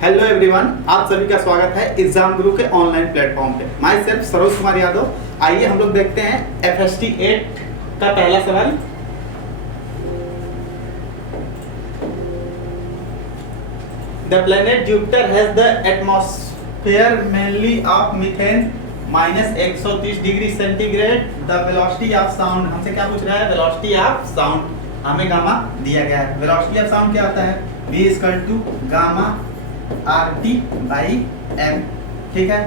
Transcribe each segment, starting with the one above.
Hello everyone, आप सभी का स्वागत है एग्जाम गुरु के ऑनलाइन प्लेटफॉर्म पे। My self Saroj Kumar Yadav. आइए हम लोग देखते हैं FST 8 का पहला सवाल। The planet Jupiter has the atmosphere mainly of methane -130 degree centigrade. The velocity of sound, हमसे क्या पूछ रहा है? Velocity of sound. हमें गामा दिया गया है। वेलोसिटी ऑफ साउंड क्या होता है? v = gamma RT by m। ठीक है,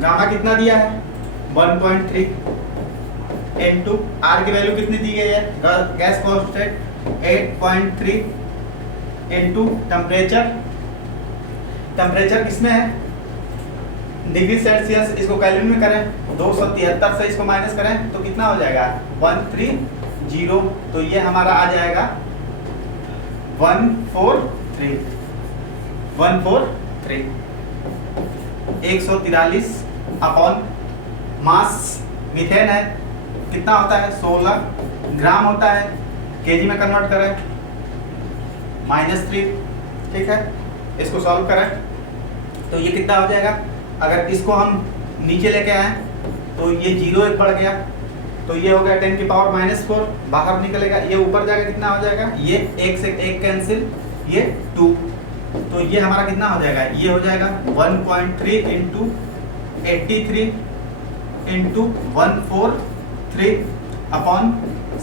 गामा कितना दिया है? 1.3 इनटू r की वैल्यू कितनी दी गई है? Gas constant 8.3 into temperature. Temperature किसमें है? Degree Celsius. इसको केल्विन में करें, 273 से इसको माइनस करें तो कितना हो जाएगा? 130। तो ये हमारा आ जाएगा 143 143 अपॉन मास मीथेन है कितना होता है? 16 ग्राम होता है। केजी में कन्वर्ट करें -3। ठीक है, इसको सॉल्व करें तो ये कितना हो जाएगा? अगर इसको हम नीचे लेके आए तो ये 0 एक बढ़ गया तो ये हो गया 10 की पावर -4, बाहर निकलेगा। ये ऊपर जाएगा कितना हो जाएगा? ये 1 से 1 कैंसिल, ये 2। तो ये हमारा कितना हो जाएगा? ये हो जाएगा 1.3 इंटू 83 इंटू 143 अपॉन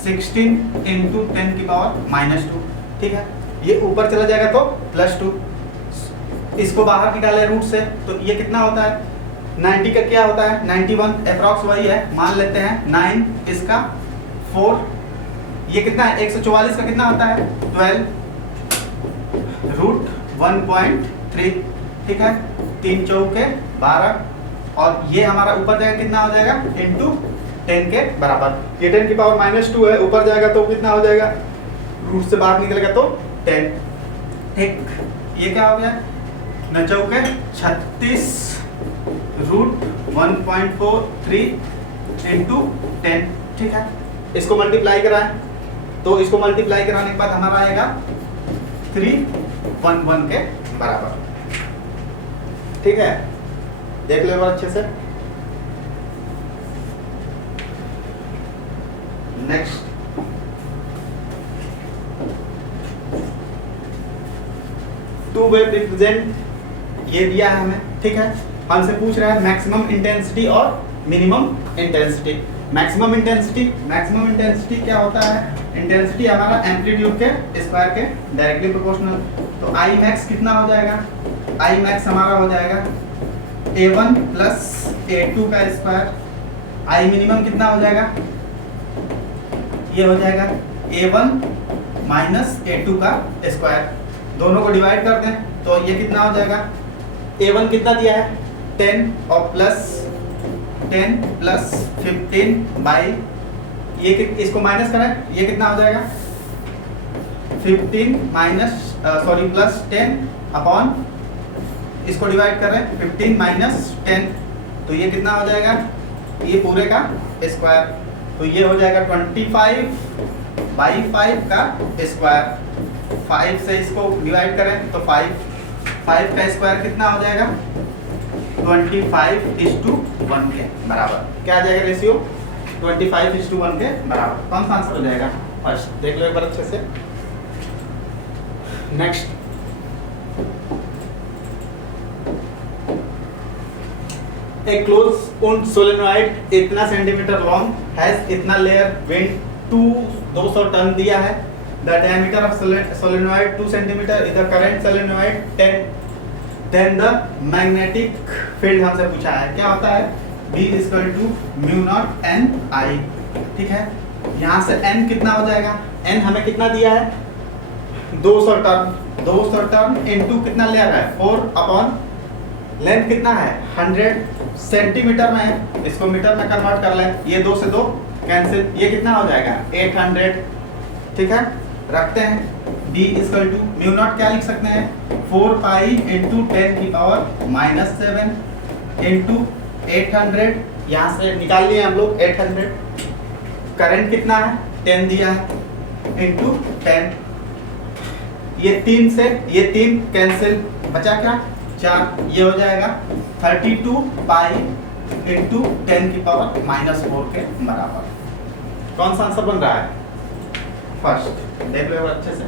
16 इंटू 10 की पावर -2। ठीक है, ये ऊपर चला जाएगा तो +2। इसको बाहर निकाले रूट से तो ये कितना होता है? 90 का क्या होता है? 91 अप्रॉक्स वही है, मान लेते हैं 9 इसका 4। ये कितना है? 144 का कितना होता है? 12 √1.3। ठीक है, 3 चौके 12 और ये हमारा ऊपर जाएगा कितना हो जाएगा? इंटू 10 के बराबर। ये 10 की पावर -2 है, ऊपर जाएगा तो कितना हो जाएगा? रूट से बाहर निकलेगा तो 10। ठीक, ये क्या हो गया? 9 चौके 36 √1.43 इंटू 10। ठीक है, इसको मल्टीप्लाई कराएं तो इसको मल्टीप्लाई कराने के बाद हमारा आएगा 311 के बराबर। ठीक है, देख लो अच्छे से। नेक्स्ट, टू वे रिप्रेजेंट ये दिया है हमें। ठीक है, हमसे पूछ रहा है मैक्सिमम इंटेंसिटी और मिनिमम इंटेंसिटी। मैक्सिमम इंटेंसिटी क्या होता है? इंटेंसिटी हमारा एम्पलीट्यूड के स्क्वायर के डायरेक्टली प्रोपोर्शनल। तो I max कितना हो जाएगा? I max हमारा हो जाएगा A1 प्लस A2 का स्क्वायर। I मिनिमम कितना हो जाएगा? ये हो जाएगा A1 माइनस A2 का स्क्वायर। दोनों को डिवाइड कर दें तो ये कितना हो जाएगा? A1 कितना दिया है? 10 और प्लस 10 प्लस 15 बाई ये इसको माइनस करें, ये कितना हो जाएगा? 15 प्लस 10 अपॉन इसको डिवाइड कर रहे हैं 15 माइनस 10 तो ये कितना हो जाएगा? ये पूरे का स्क्वायर। तो ये हो जाएगा 25/5 का स्क्वायर। 5 से इसको डिवाइड करें तो 5 का स्क्वायर कितना हो जाएगा? 25:1 के बराबर। क्या आ जाएगा रेशियो? 25:1 के बराबर। कौन सा आंसर हो जाएगा? फर्स्ट देख लो एक बार अच्छे से। Next, a close wound solenoid इतना सेंटीमीटर लॉन्ग हैज इतना लेयर विंड 200 टन दिया है। The diameter of solenoid 2 centimetre, इधर current solenoid 10। Then the magnetic field हमसे पूछा है क्या होता है? B = μ0 NI। ठीक है, यहाँ से N कितना हो जाएगा? N हमें कितना दिया है? 200 टन इनटू कितना लेयर है? 4 अपॉन लेंथ कितना है? 100 सेंटीमीटर में है, इसको मीटर में कन्वर्ट कर लें। ये 2 से 2 कैंसिल, ये कितना हो जाएगा? 800। ठीक है, रखते हैं B = μ0 क्या लिख सकते हैं? 4 पाई इंटू 10 की पावर -7 इंटू 800। यहाँ से निकाल लिए हम लोग 800। करंट कितना है? 10 दिया है इंटू 10। ये 3 से ये 3 कैंसिल, बचा क्या 4, ये हो जाएगा 32 पाई इंटू 10 की पावर -4 के बराबर। कौन सा आंसर बन रहा है? फर्स्ट। देख लो अच्छे से।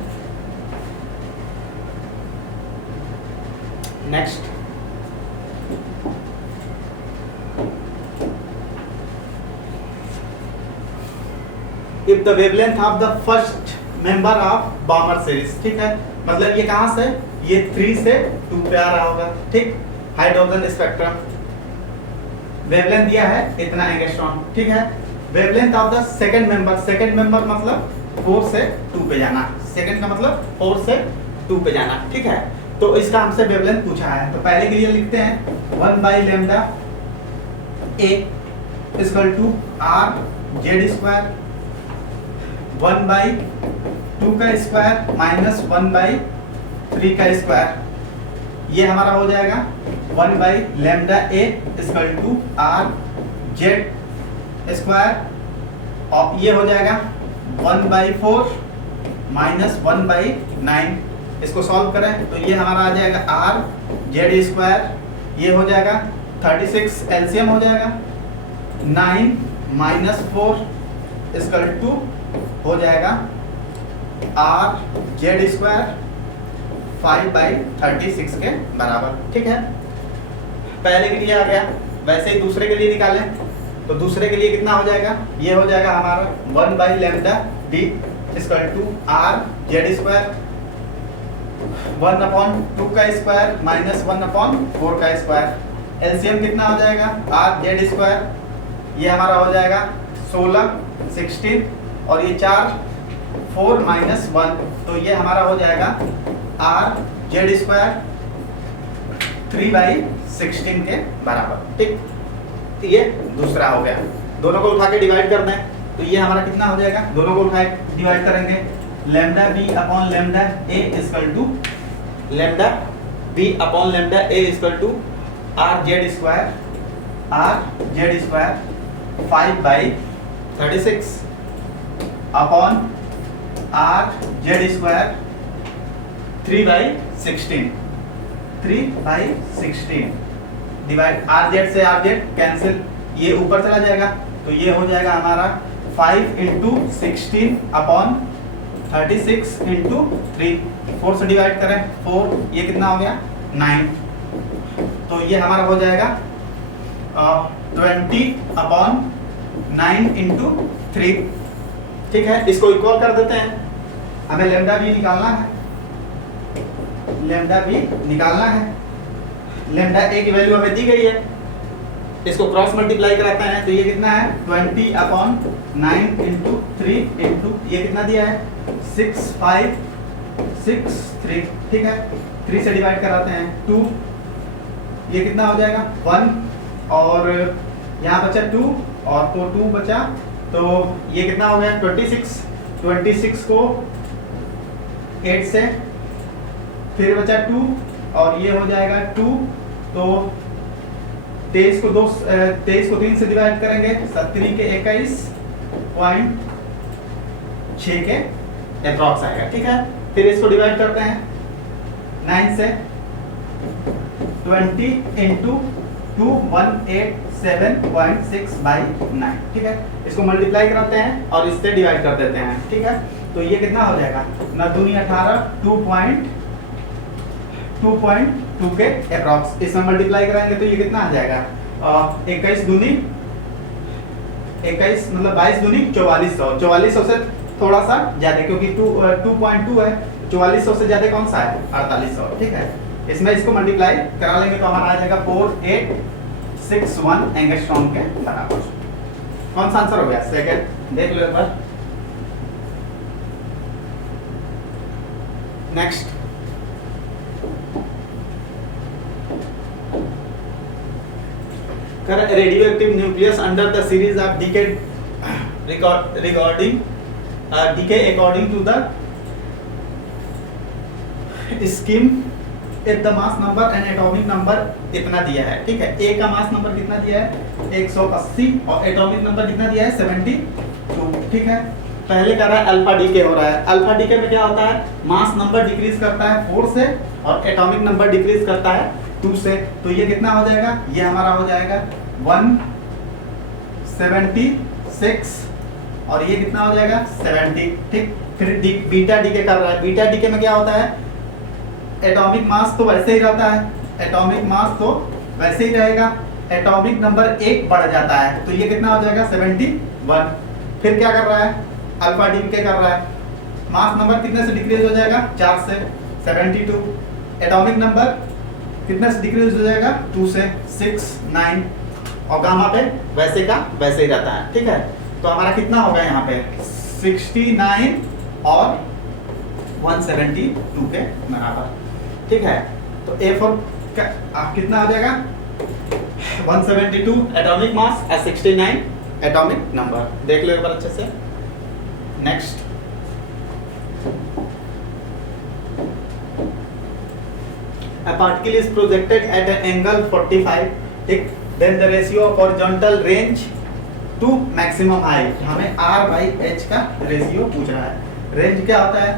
Next, if the wavelength of the first member of बामर series, ठीक है, मतलब ये कहां से, ये 3 से 2 पे आ रहा होगा, ठीक। हाइड्रोजन स्पेक्ट्रम वेवलेंथ दिया है इतना एंगस्ट्रॉम, ठीक है। Wavelength of the second member मतलब 4 से 2 पे जाना, सेकंड का मतलब 4 से 2 पे जाना, ठीक है। तो इसका हमसे वेवलेंथ पूछा है, तो पहले के लिए लिखते हैं 1/λ a equal to r z square 1/2 का स्क्वायर माइनस 1/3 का स्क्वायर, ये हमारा हो जाएगा 1/λ a equal to r z square, और ये हो जाएगा 1/4 माइनस 1/9। इसको सॉल्व करें तो ये हमारा आ जाएगा r z स्क्वायर, ये हो जाएगा 36, एलसीएम हो जाएगा 9 माइनस 4 इक्वल टू हो जाएगा r z स्क्वायर 5/36 के बराबर, ठीक है। पहले के लिए आ गया, वैसे ही दूसरे के लिए निकालें तो दूसरे के लिए कितना हो जाएगा, ये हो जाएगा हमारा 1/λ d equal to r z square 1/2 का स्क्वायर माइनस 1/4 का स्क्वायर, एलसीएम कितना हो जाएगा r z स्क्वायर, ये हमारा हो जाएगा 16 16 और ये 4 4 माइनस 1, तो ये हमारा हो जाएगा r z स्क्वायर 3/16 के बराबर, ठीक। ये दूसरा हो गया, दोनों को उठा के डिवाइड करना है, तो ये हमारा कितना हो जाएगा, दोनों को उठा के डिवाइड करेंगे lambda b upon lambda a equal to lambda b upon lambda a equal to r z square 5/36 upon r z square 3/16 divide r z से r z कैंसिल, ये ऊपर चला जाएगा, तो ये हो जाएगा हमारा 5 इंटू 16 अपॉन 36 इंटू 3, 4 से डिवाइड करें 4, ये कितना हो गया 9, तो ये हमारा हो जाएगा 20 अपॉन 9 इंटू 3, ठीक है। इसको इक्वल कर देते हैं, हमें लैम्डा भी निकालना है, लैम्डा भी निकालना है, लैम्डा a की वैल्यू हमें दी गई है, इसको क्रॉस मल्टीप्लाई कराते हैं तो ये कितना है 20 अपॉन 9 इंटू 3 इंटू ये कितना दिया है 6 5 6 3, ठीक है। 3 से डिवाइड कराते हैं 2, ये कितना हो जाएगा 1 और यहाँ बचा 2 और तो 2 बचा, तो ये कितना हो गया 26 को 8 से, फिर बचा 2 और ये हो जाएगा 2, तो 23 को 3 से डिवाइड करेंगे 17 के 21.6 के एप्रॉक्स आएगा, ठीक है। फिर इसको डिवाइड करते हैं 9 से 20 इंटू 2187.6/9, ठीक है। इसको मल्टीप्लाई कराते हैं और इससे डिवाइड कर देते हैं, ठीक है। तो ये कितना हो जाएगा 9 दूनी 18 2.2 के अप्रॉक्स, इसमें मल्टीप्लाई कराएंगे तो ये कितना आ जाएगा 21 दूनी 21 मतलब 22 दूनी 4400 से थोड़ा सा ज्यादा, क्योंकि 2.2 है, 4400 से ज्यादा कौन सा है 4800, ठीक है। इसमें इसको मल्टीप्लाई करा लेंगे तो हमारा आ जाएगा 4861 एंगस्ट्रॉम के बराबर। कौन सा आंसर हो गया सेकंड, देख लो एक बार। Next, radioactive nucleus under the series of decay according to the scheme if the mass number and atomic number इतना दिया है, ठीक है। A का मास नंबर कितना दिया है 180 और एटॉमिक नंबर कितना दिया है 72, ठीक है। पहले कर रहा है अल्फा डीके हो रहा है। अल्फा डीके में क्या होता है, मास नंबर डिक्रीज करता है 4 से और एटॉमिक नंबर डिक्रीज करता है 2 से। तो ये कितना हो जाएगा, ये हमारा हो जाएगा 176 और ये कितना हो जाएगा 70। ठीक, फिर बीटा डीके कर रहा है। बीटा डीके में क्या होता है, एटॉमिक मास तो वैसे ही रहता है, एटॉमिक मास तो वैसे ही रहेगा, एटॉमिक नंबर 1 बढ़ जाता है, तो ये कितना हो जाएगा 71। फिर क्या कर रहा है, अल्फा डीके कर रहा है, मास नंबर कितने से डिक्रीज हो जाएगा 4 से 72, एटॉमिक नंबर कितने से डिक्रीज हो जाएगा 2 से 6 9 और गामा पे वैसे का वैसे ही रहता है। ठीक है, तो हमारा कितना होगा यहाँ पे 69 और 172 के बराबर। ठीक है, तो A4 का कितना आ जाएगा 172 एटॉमिक मास और 69 एटॉमिक नंबर। देख लो एक बार अच्छे से। Next, a particle is projected at an angle 45, ठीक, then the ratio of horizontal range to maximum height, हमें r by h का रेशियो पूछ रहा है। रेंज क्या होता है,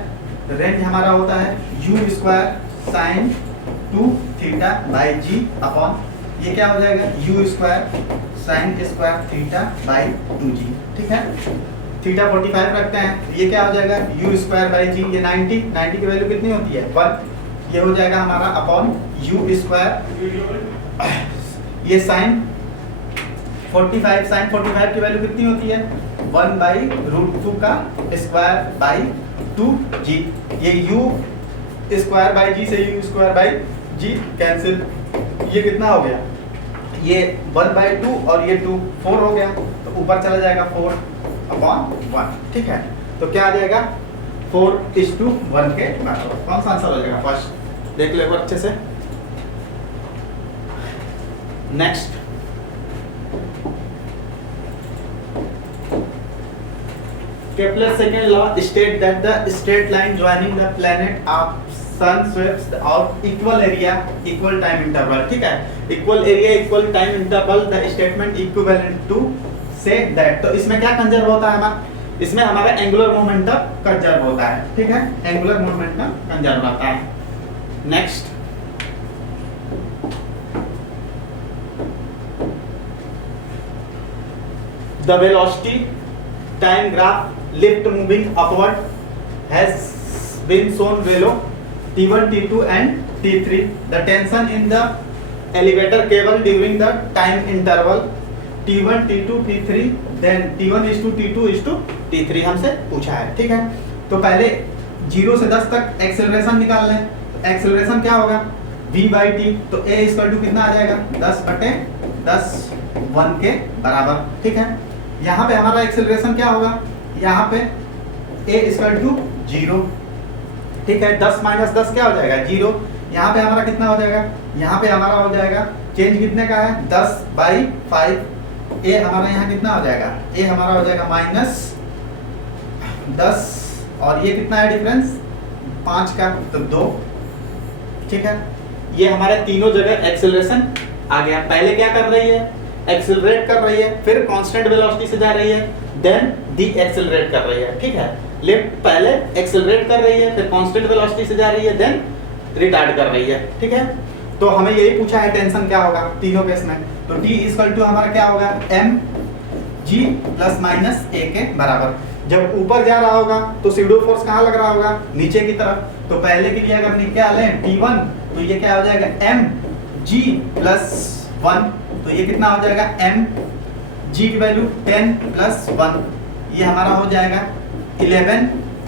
रेंज हमारा होता है u square sine 2 theta by g upon ये क्या हो जाएगा u square sine square theta by 2g। ठीक है, थीटा 45 रखते हैं, ये क्या हो जाएगा u स्क्वायर बाई g, ये 90 की वैल्यू कितनी होती है 1, ये हो जाएगा हमारा अपॉन u स्क्वायर, ये साइन 45 की वैल्यू कितनी होती है 1 बाई रूट 2 का स्क्वायर बाई 2g, ये u स्क्वायर बाई g से u square by g cancel, ये कितना हो गया, ये 1 बाई 2 और ये 2 4 हो गया, तो ऊपर चला जाएगा 4 अपॉन 1। ठीक है, तो क्या आ जाएगा 4:1 के बराबर। कौन सा आंसर हो जाएगा फर्स्ट, देख लो एक बार अच्छे से। Next, Kepler's second law state that the straight line joining the planet of sun sweeps out equal area equal time interval। ठीक है, equal area equal time interval, the statement equivalent to say that। तो इसमें क्या conserve होता है हमारा, इसमें हमारा एंगुलर मोमेंटम कंजर्व होता है। ठीक है, एंगुलर मोमेंटम कंजर्व होता है। Next, the velocity time graph lift moving upward has been shown below T1, T2 and T3. The tension in the elevator cable during the time interval T1, T2, T3, then T1 is to T2 is to T3 हमसे पूछा है। ठीक है, तो पहले 0 से 10 तक acceleration निकाल लें। तो एक्सेलरेशन क्या होगा v by t, तो a इक्वल टू कितना आ जाएगा 10/10 1 के बराबर। ठीक है, यहाँ पे हमारा एक्सेलरेशन क्या होगा, यहाँ पे a इक्वल टू 0। ठीक है, 10 माइनस 10 क्या हो जाएगा 0। यहाँ पे हमारा कितना हो जाएगा, यहाँ पे हमारा हो जाएगा चेंज कितने का है 10/5, a हमारा यहाँ कितना हो जाएगा, a हमारा हो जाएगा -10 और ये कितना है डिफरेंस 5 का, तो 2। ठीक है, ये हमारे तीनों जगह एक्सेलरेशन आ गया। पहले क्या कर रही है, एक्सेलरेट कर रही है, फिर कांस्टेंट वेलोसिटी से जा रही है, देन डी एक्सेलरेट कर रही है। ठीक है, लिफ्ट पहले एक्सेलरेट कर रही है, फिर कांस्टेंट वेलोसिटी से जा रही है, देन रिटार्ड कर रही है। ठीक है, तो हमें यही पूछा है टेंशन क्या होगा तीनों केस में, तो T इक्वल टू हमारा क्या होगा mg प्लस माइनस a के बराबर। जब ऊपर जा रहा होगा तो सीडो फोर्स कहाँ लग रहा होगा, नीचे की तरफ। तो पहले के लिए अगर क्या लें T1, तो ये क्या हो जाएगा mg प्लस 1, तो ये कितना हो जाएगा mg की वैल्यू 10 प्लस 1, ये हमारा हो जाएगा 11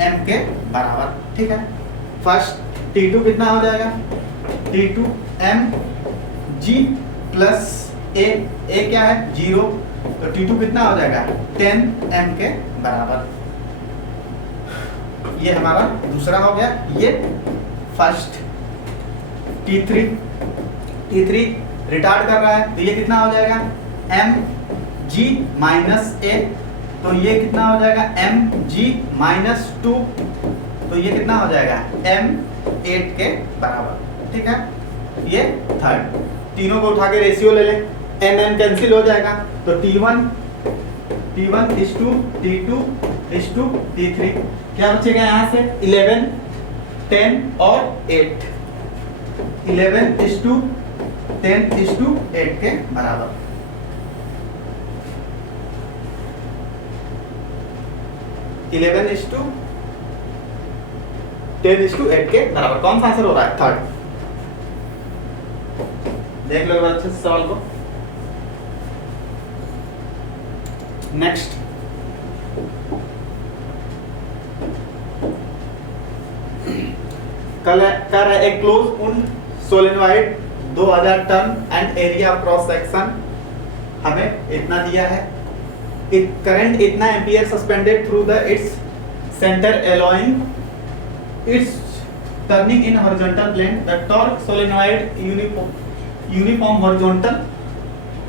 m के बराबर। ठीक है, फर्स्ट T2 कितना हो जाएगा, T2 mg प्लस a क्या है 0, तो T2 कितना हो जाएगा 10 m के बराबर। ये हमारा दूसरा हो गया। ये फर्स्ट T3 रिटार्ड कर रहा है, तो ये कितना हो जाएगा mg माइनस a, तो ये कितना हो जाएगा mg माइनस 2, तो ये कितना हो जाएगा m8 के बराबर। ठीक है, ये थर्ड। तीनों को उठा के रेशियो ले लें, m कैंसिल हो जाएगा, तो T1 is to T2 is to T3। क्या बचेगा यहाँ से 11, 10 और 8। 11 इज टू 10 इज टू 8 के बराबर। Eleven is to 10 is to 8 के बराबर। कौन सा आंसर हो रहा है? थर्ड। देख लो एक बार अच्छे से सवाल को। नेक्स्ट, कर ए क्लोज उन solenoid 2000 turn and area cross section हमें इतना दिया है। करंट इतना ampere suspended through the its centre allowing its turning in horizontal plane. The torque solenoid uniform horizontal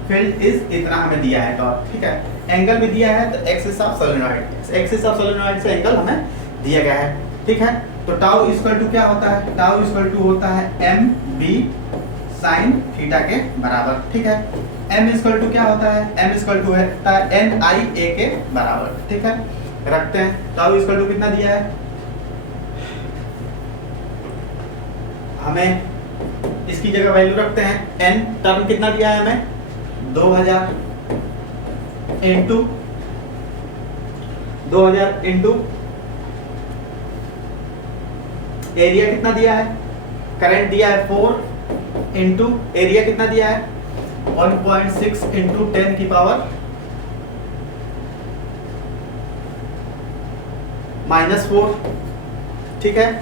field is इतना हमें दिया है टॉर्क, ठीक है। एंगल भी दिया है, तो axis of solenoid, axis of solenoid से एंगल हमें दिया गया है, ठीक है। तो टाउ इक्वल टू क्या होता है? टाउ इक्वल टू होता है एम बी साइन थीटा के बराबर, ठीक है। एम इक्वल टू क्या होता है? एम इक्वल टू है एन आई ए के बराबर, ठीक है। रखते हैं टाउ इक्वल टू कितना दिया है हमें, इसकी जगह वैल्यू रखते हैं। एन टर्म कितना दिया है हमें? 2000 इंटू 2000 इंटू एरिया कितना दिया है? करंट दिया है 4 इंटू एरिया कितना दिया है? 1.6 इंटू 10 की पावर -4, ठीक है।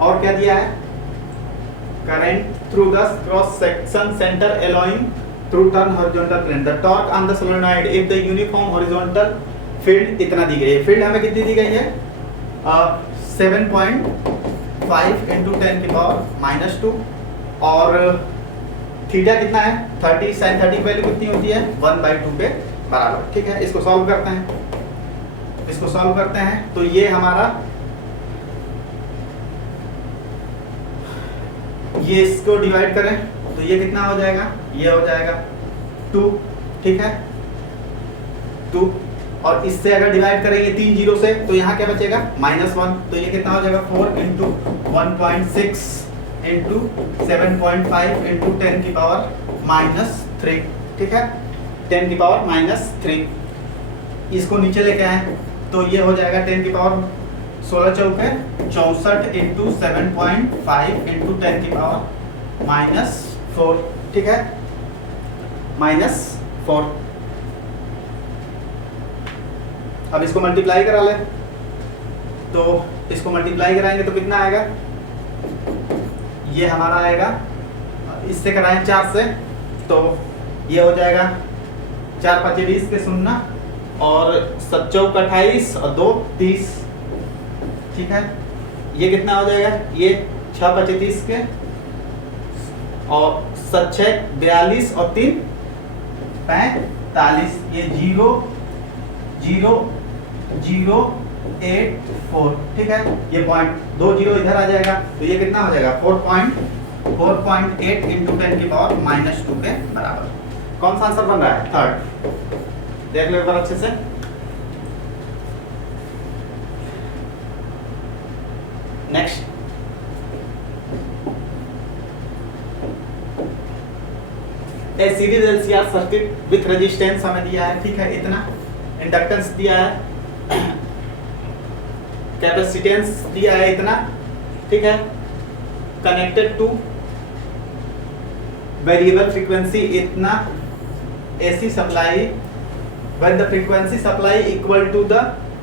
और क्या दिया है? Current through the cross section centre allowing through turn horizontal plane. The torque on the solenoid if the uniform horizontal field इतना दी गई है। फील्ड हमें कितनी दी गई है? 7.5 इंटू 10 की पावर -2 और थीटा कितना है? 30। साइन 30 की वैल्यू कितनी होती है? 1/2 के बराबर, ठीक है। इसको सॉल्व करते हैं, इसको सॉल्व करते हैं तो ये हमारा, ये इसको डिवाइड करें तो ये कितना हो जाएगा? ये हो जाएगा 2, ठीक है 2। और इससे अगर डिवाइड करेंगे 3 जीरो से तो यहाँ क्या बचेगा? -1। तो ये कितना हो जाएगा? 4 इंटू 1.6 इंटू 7.5 इंटू 10 की पावर -3, ठीक है। 10 की पावर -3। इसको नीचे लेके आए तो ये हो जाएगा 10 की पावर 16 चौके 64 इंटू 7.5 इंटू 10 की पावर -4, ठीक है, -4। अब इसको मल्टीप्लाई करा ले, तो इसको मल्टीप्लाई कराएंगे तो कितना आएगा? ये हमारा आएगा, इससे कराएं 4 से तो ये हो जाएगा 4 5 20 के 0 और 7 चौक 28 और 2 30, ठीक है। ये कितना हो जाएगा? ये 6 5 30 के और 7 6 42 और 3 45। ये 0 0 0 8 4, ठीक है। ये पॉइंट 2 जीरो इधर आ जाएगा तो ये कितना हो जाएगा? 4.8 इंटू 10 की पावर -2 के बराबर। कौन सा आंसर बन रहा है? थर्ड। देख लो एक बार अच्छे से। Next, A series LCR circuit with resistance हमें दिया है, ठीक है, इतना। इंडक्टेंस दिया है, कैपेसिटेंस दिया है इतना, ठीक है। कनेक्टेड टू वेरिएबल फ्रीक्वेंसी इतना, AC supply when the frequency supply equal to the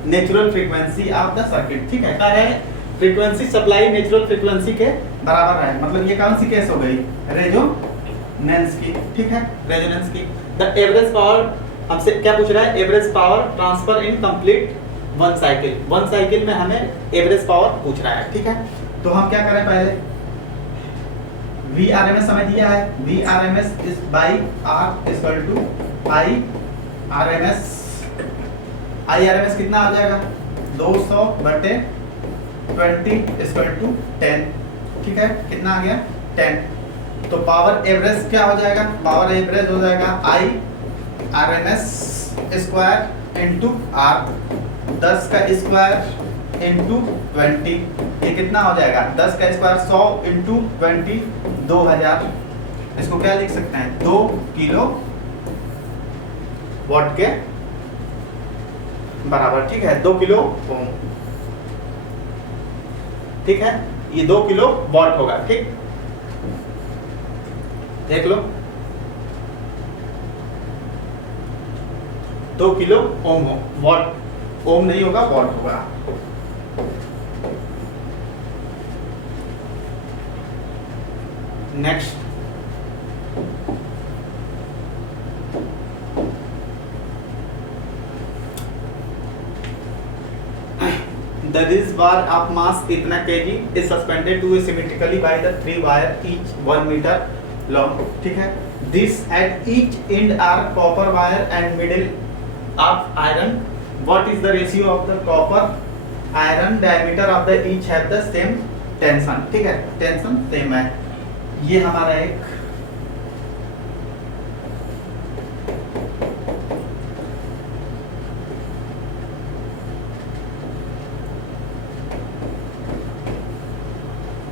natural frequency of the circuit, ठीक है। क्या है? फ्रीक्वेंसी सप्लाई नेचुरल फ्रीक्वेंसी के बराबर है, मतलब ये कौन सी केस हो गई? रेजोनेंस की, ठीक है, रेजोनेंस की। द एवरेज पावर हमसे क्या पूछ रहा है? Average power transfer in complete 1 cycle. 1 cycle में हमें एवरेज पावर पूछ रहा है, ठीक है। तो हम क्या करें? पहले VRMS हमें दिया है, VRMS is by R equal to pi RMS। IRMS कितना आ जाएगा? 200 बटे 20 इक्वल टू 10, ठीक है। कितना आ गया? 10। तो पावर एवरेज क्या हो जाएगा, पावर एवरेज हो जाएगा I RMS square into R, 10 का स्क्वायर इंटू 20, ये कितना हो जाएगा 10 का स्क्वायर 100 इंटू 20 2000। इसको क्या लिख सकते हैं 2 किलो वाट के बराबर, ठीक है 2 किलो ओम, ठीक है ये 2 किलो वाट होगा, ठीक देख लो 2 किलो ओम हो, वाट ओम नहीं होगा वाट होगा। Next the this bar of mass इतना kg is suspended to symmetrically by the 3 wire each 1 meter long, ठीक है। This at each end are copper wire and middle of iron. What is the ratio of the copper iron diameter of the each have the same tension, ठीक है tension same है। ये हमारा एक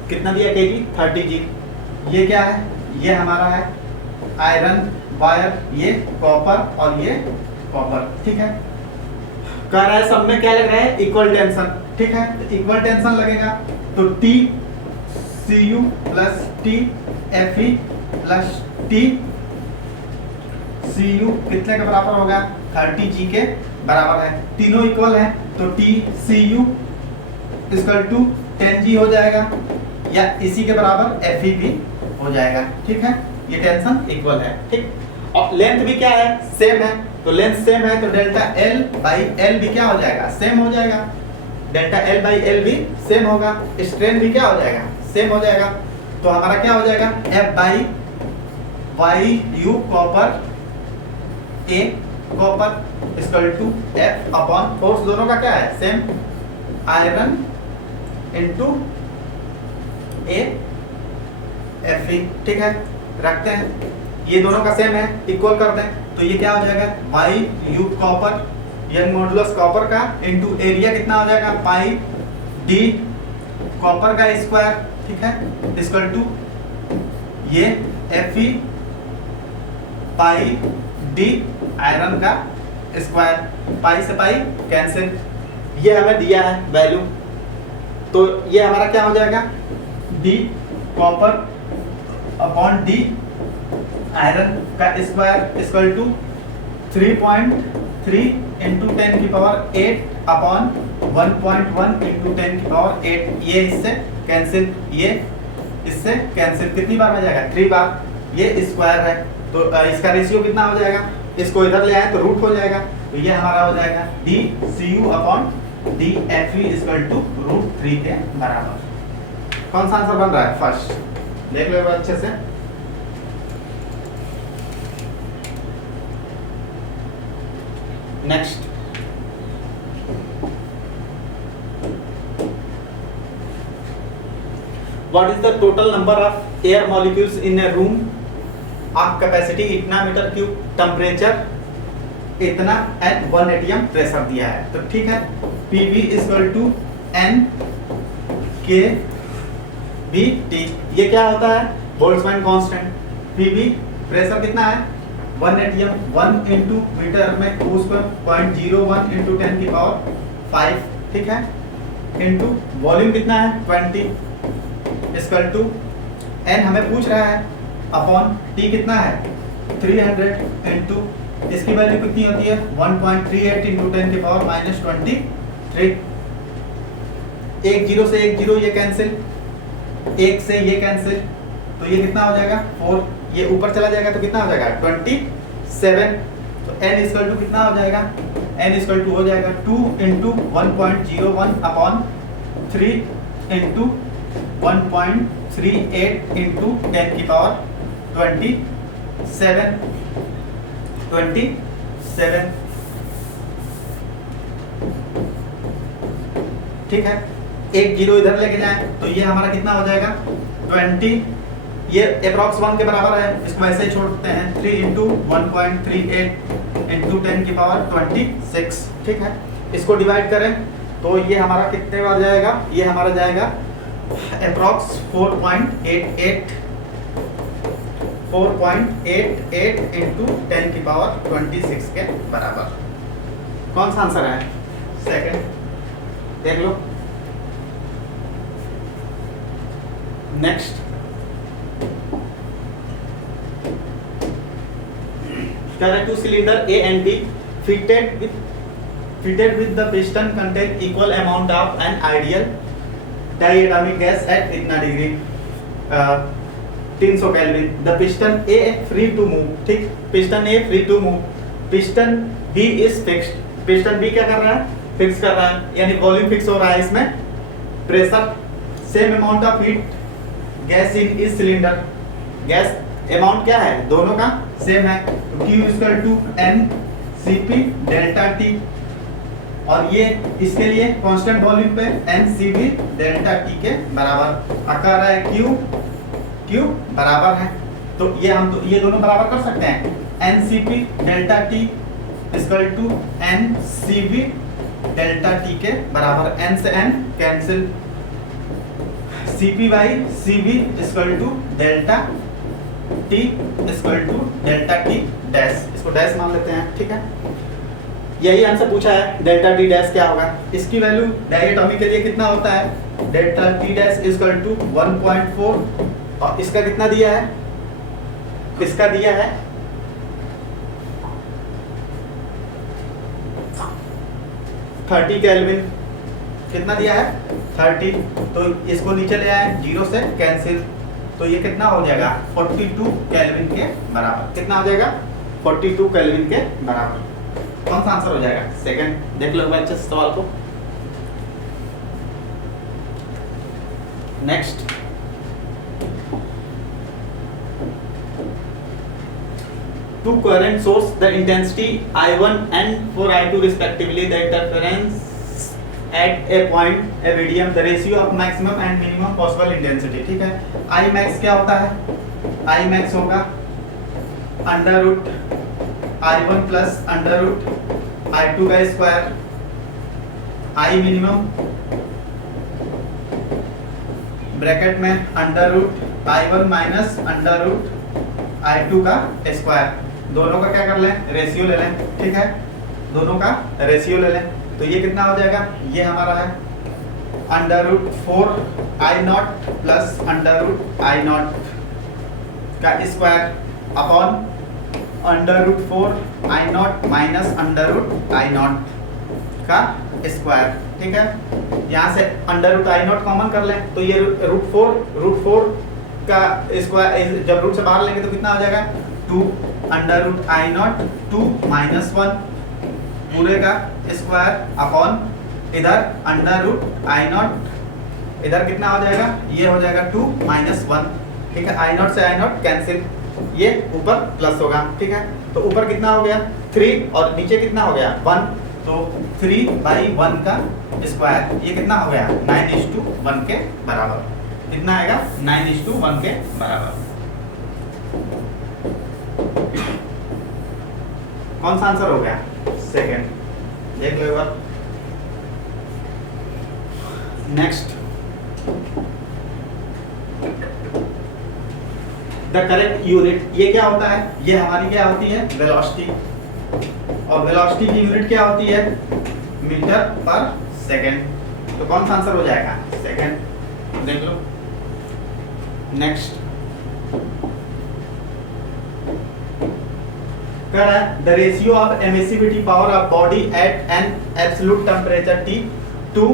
कितना दिया केजी 30 जी। ये क्या है, ये हमारा है आयरन वायर, ये कॉपर और ये कॉपर, ठीक है। कह रहा है सब में क्या लग रहा है इक्वल टेंशन, ठीक है इक्वल टेंशन लगेगा तो T C U plus T F E plus T C U कितने के बराबर होगा 30 जी के बराबर है। तीनों इक्वल है तो T C U equal to 10 g हो जाएगा या इसी के बराबर एफ ई भी हो जाएगा, ठीक है ये टेंशन इक्वल है, ठीक। और लेंथ भी क्या है सेम है, तो लेंथ सेम है तो डेल्टा एल बाई एल भी क्या हो जाएगा सेम हो जाएगा, डेल्टा एल बाई एल भी सेम होगा, स्ट्रेन भी क्या हो जाएगा सेम हो जाएगा। तो हमारा क्या हो जाएगा F by Y U copper A copper equal to F upon force दोनों का क्या है same iron into A F E, ठीक है रखते हैं ये दोनों का सेम है इक्वल कर दें तो ये क्या हो जाएगा Y U copper young modulus copper का इनटू एरिया कितना हो जाएगा पाई डी कॉपर का स्क्वायर, ठीक है इक्वल टू ये एफ ई पाई डी आयरन का स्क्वायर, पाई से पाई कैंसिल, ये हमें दिया है वैल्यू तो ये हमारा क्या हो जाएगा D copper upon D iron का स्क्वायर इक्वल टू 3.3 इंटू 10 की पावर 8 अपॉन 1.1 इंटू 10 की पावर 8, ये इससे कैंसिल, ये इससे कैंसिल कितनी बार हो जाएगा 3 बार, ये स्क्वायर है तो इसका रेशियो कितना हो जाएगा, इसको इधर ले आए तो रूट हो जाएगा तो ये हमारा हो जाएगा D C U upon D F E equal to √3 के बराबर। कौन सा आंसर बन रहा है फर्स्ट, देख लो अच्छे से। Next what is the total number of air molecules in A room of capacity इतना मीटर क्यूब, टेम्परेचर इतना एंड 1 एटीएम प्रेशर दिया है तो ठीक है पीवी इक्वल टू एन के बी टी, ये क्या होता है बोल्ट्जमैन कांस्टेंट। पीवी प्रेशर कितना है 1 एटीएम 1 इंटू मीटर में उसको 0.01 इंटू 10 की पावर 5, ठीक है इंटू वॉल्यूम कितना है 20 इक्वल टू एन हमें पूछ रहा है अपॉन टी कितना है 300 इंटू इसकी वैल्यू कितनी होती है 1.38 इंटू 10 की पावर -23। एक जीरो से एक जीरो ये कैंसिल, एक से ये कैंसिल तो ये कितना हो जाएगा 4, ये ऊपर चला जाएगा तो कितना हो जाएगा 27। तो n इक्वल टू कितना हो जाएगा n इक्वल टू हो जाएगा 2 इंटू 1.01 अपॉन 3 इंटू 1.38 इंटू 10 की पावर 27 ठीक है एक जीरो इधर लेके जाए तो ये हमारा कितना हो जाएगा 20 ये अप्रॉक्स 1 के बराबर है, इसको ऐसे ही छोड़ते हैं। 3 इंटू 1.38 इंटू 10 की पावर 26, ठीक है। इसको डिवाइड करें तो ये हमारा कितने बार जाएगा, ये हमारा जाएगा अप्रॉक्स 4.88 इंटू 10 की पावर 26 के बराबर। कौन सा आंसर है? सेकंड, देख लो। Next, two cylinder A and B fitted with the piston contain equal amount of an ideal diatomic gas at इतना degree 300 Kelvin. The piston A free to move, ठीक, piston A free to move, piston B is fixed. Piston B क्या कर रहा है? Fix कर रहा है, यानी वॉल्यूम फिक्स हो रहा है इसमें, pressure same amount of heat gas in इस सिलेंडर। गैस अमाउंट क्या है? दोनों का सेम है, तो Q equal to N Cp delta T, और ये इसके लिए कांस्टेंट वॉल्यूम पे NCV डेल्टा T के बराबर आ रहा है। Q बराबर है, तो ये हम तो ये दोनों बराबर कर सकते हैं। NCP delta T equal to NCV delta T के बराबर, N से N cancel, Cp by Cv equal to delta T equal to delta T dash, इसको डैश मान लेते हैं, ठीक है। यही आंसर पूछा है, डेल्टा T डैश क्या होगा। इसकी वैल्यू डायटोमिक के लिए कितना होता है? Delta T dash equal to 1.4, और इसका कितना दिया है? इसका दिया है 30 केल्विन। कितना दिया है? 30, तो इसको नीचे ले आए, 0 से कैंसिल, तो ये कितना हो जाएगा? 42 केल्विन के बराबर। कितना हो जाएगा? 42 केल्विन के बराबर। कौन सा आंसर हो जाएगा? सेकंड। देख लो बच्चे सवाल को। Next, two current source the intensity I1 and for I2 respectively, the interference at a point a medium, the ratio of maximum and minimum possible intensity, ठीक है। I max क्या होता है? I max होगा under root I1 plus under root I2 का square, I minimum bracket में under root I1 minus under root I2 का square. दोनों का क्या कर लें? रेशियो ले लें, ठीक है, दोनों का रेशियो ले लें, तो ये कितना हो जाएगा? ये हमारा है under root 4 I0 plus under root I0 का square upon under root 4 I0 minus under root I0 का स्क्वायर, ठीक है। यहाँ से अंडर रूट I0 कॉमन कर लें, तो ये रूट 4 का स्क्वायर जब रूट से बाहर लेंगे तो कितना हो जाएगा? 2 अंडर रूट I0 2 माइनस 1 पूरे का स्क्वायर अपॉन इधर अंडर रूट I0, इधर कितना हो जाएगा? ये हो जाएगा 2 माइनस 1, ठीक है। I0 से I0 कैंसिल, ये ऊपर प्लस होगा, ठीक है। तो ऊपर कितना हो गया? 3, और नीचे कितना हो गया? 1, तो 3/1 का स्क्वायर, ये कितना हो गया? 9:1 के बराबर। कितना आएगा? 9:1 के बराबर। कौन सा आंसर हो गया? सेकंड। देख लो एक बार। नेक्स्ट, द करेक्ट यूनिट, ये क्या होता है? ये हमारी क्या होती है? वेलोसिटी, और वेलोसिटी की यूनिट क्या होती है? मीटर पर सेकंड। तो कौन सा आंसर हो जाएगा? सेकंड। देख लो। नेक्स्ट, कर है the ratio of emissivity power of body at an absolute temperature T to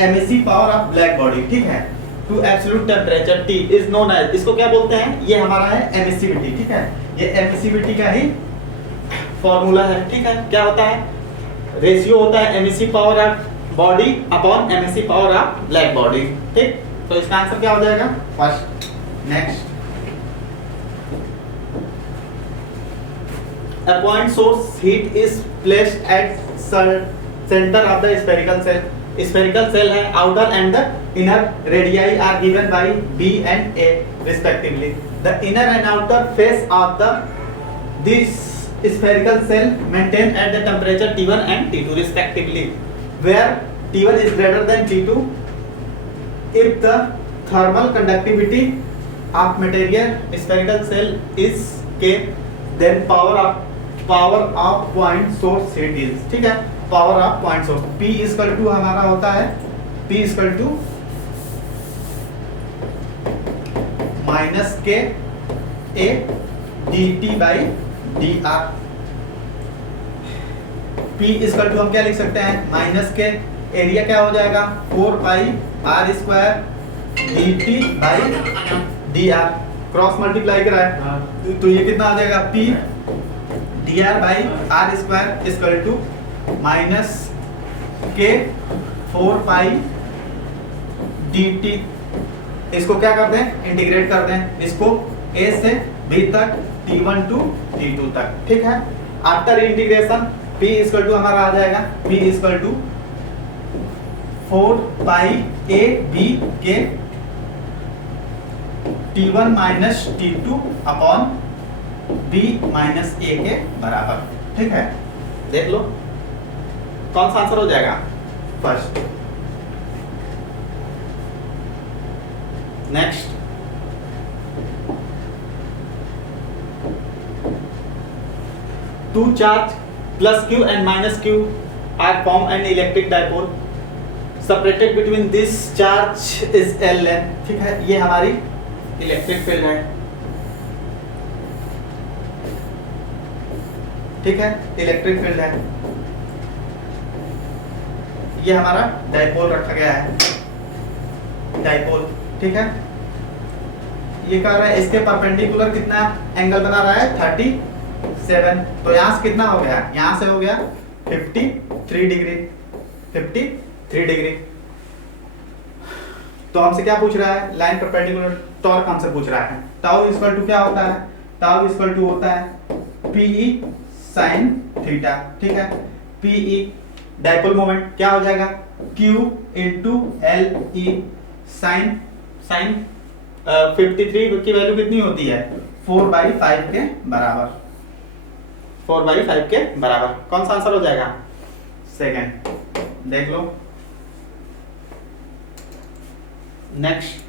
emissive power of black body, ठीक है, to absolute temperature T is known as, इसको क्या बोलते हैं? ये हमारा है एमिसिविटी, ठीक है। ये एमिसिविटी का ही फॉर्मूला है, ठीक है। क्या होता है? रेशियो होता है emissive power of body upon emissive power of black body, ठीक। तो इसका आंसर क्या हो जाएगा? First. Next, a point source heat is placed at center of the spherical cell, spherical cell है, outer and the inner radii are given by B and A respectively. The inner and outer face of the this spherical cell maintained at the temperature T1 and T2 respectively, where T1 is greater than T2 if the thermal conductivity of material spherical cell is K, then power of point source heat is, ठीक है, power of point source P equal to हमारा होता है P equal to minus K A D T by D R. P equal to हम क्या लिख सकते हैं, माइनस के एरिया क्या हो जाएगा 4 pi R square D T by D R, cross multiply करा है तो ये कितना आ जाएगा P D R by R square equal to minus K 4 pi D T. इसको क्या कर दें, इंटीग्रेट कर दें इसको A से B तक T1 टू T2 तक, ठीक है। After integration P equal to हमारा आ जाएगा P equal to 4 pi A B K T1 minus T2 upon B minus A के बराबर, ठीक है। देख लो कौन सा आंसर हो जाएगा, first. Next, two charge plus Q and minus Q are form an electric dipole separated between this charge is L length, ठीक है। ये हमारी इलेक्ट्रिक फील्ड है, ठीक है, इलेक्ट्रिक फील्ड है। ये हमारा डाइपोल रखा गया है, डाइपोल, ठीक है। ये कह रहा है इसके परपेंडिकुलर कितना एंगल बना रहा है 37, तो यहाँ से कितना हो गया, यहाँ से हो गया 53 डिग्री, 53 डिग्री। तो हमसे क्या पूछ रहा है, लाइन परपेंडिकुलर टॉर्क हमसे पूछ रहा है। टाउ इक्वल टू क्या होता है, टाउ इक्वल टू होता है पीई साइन थीटा, ठीक है। पीई डाइपोल मोमेंट क्या हो जाएगा Q into L E sine 53 की वैल्यू कितनी होती है 4/5 के बराबर, 4/5 के बराबर। कौन सा आंसर हो जाएगा, सेकंड। देख लो next,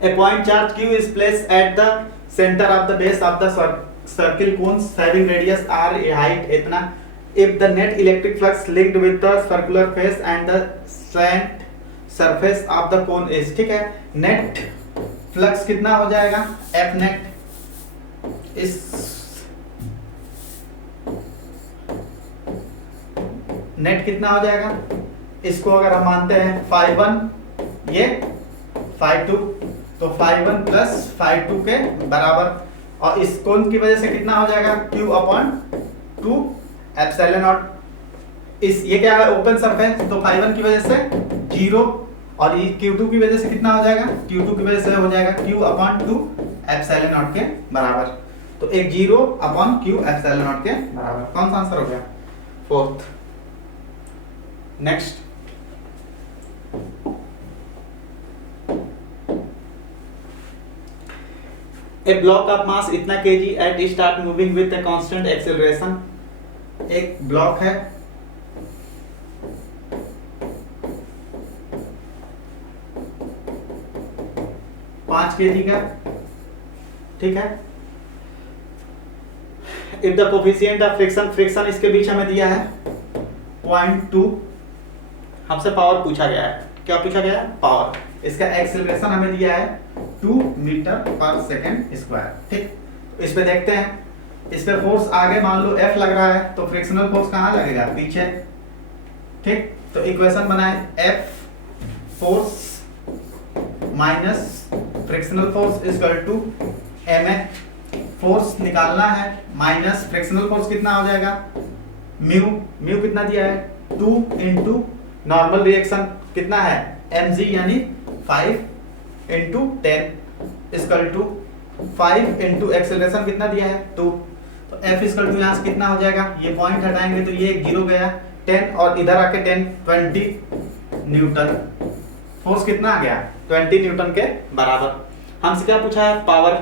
a point charge Q is placed at the center of the base of the circle cones having radius r, height इतना, if the net electric flux linked with the circular face and the slant surface of the cone is, ठीक है। Net flux कितना हो जाएगा F net, इस net कितना हो जाएगा, इसको अगर हम मानते हैं φ1 ये φ2, तो φ1 प्लस φ2 के बराबर, और इस कोण की वजह से कितना हो जाएगा Q अपॉन 2 एप्सिलॉन नॉट। इस ये क्या है ओपन सरफेस, तो φ1 की वजह से 0, और ये Q2 की वजह से कितना हो जाएगा, Q2 की वजह से हो जाएगा Q अपॉन 2 एप्सिलॉन नॉट के बराबर, तो एक 0 अपॉन Q एप्सिलॉन नॉट के बराबर। कौन सा आंसर हो गया, fourth. Next, A block of mass इतना kg at start moving with a constant acceleration, एक ब्लॉक है पांच kg का, ठीक है। If the coefficient of friction इसके बीच हमें दिया है 0.2, हमसे पावर पूछा गया है, क्या पूछा गया है, पावर। इसका एक्सेलरेशन हमें दिया है 2 मीटर पर सेकेंड स्क्वायर, ठीक। इस पे देखते हैं, इस पे फोर्स आगे मान लो F लग रहा है, तो फ्रिक्शनल फोर्स कहाँ लगेगा, पीछे, ठीक। तो इक्वेशन बनाए F force minus frictional force equal to ma, force निकालना है माइनस फ्रिक्शनल फोर्स कितना हो जाएगा म्यू कितना दिया है 2 इंटू नॉर्मल रिएक्शन कितना है mg यानी 5 into 10 equal to 5 into acceleration कितना दिया है 2, तो F इक्वल टू यहाँ से कितना हो जाएगा, ये पॉइंट हटाएंगे तो ये 0 गया 10 और इधर आके 10 20 न्यूटन। फोर्स कितना आ गया 20 न्यूटन के बराबर। हमसे क्या पूछा है, पावर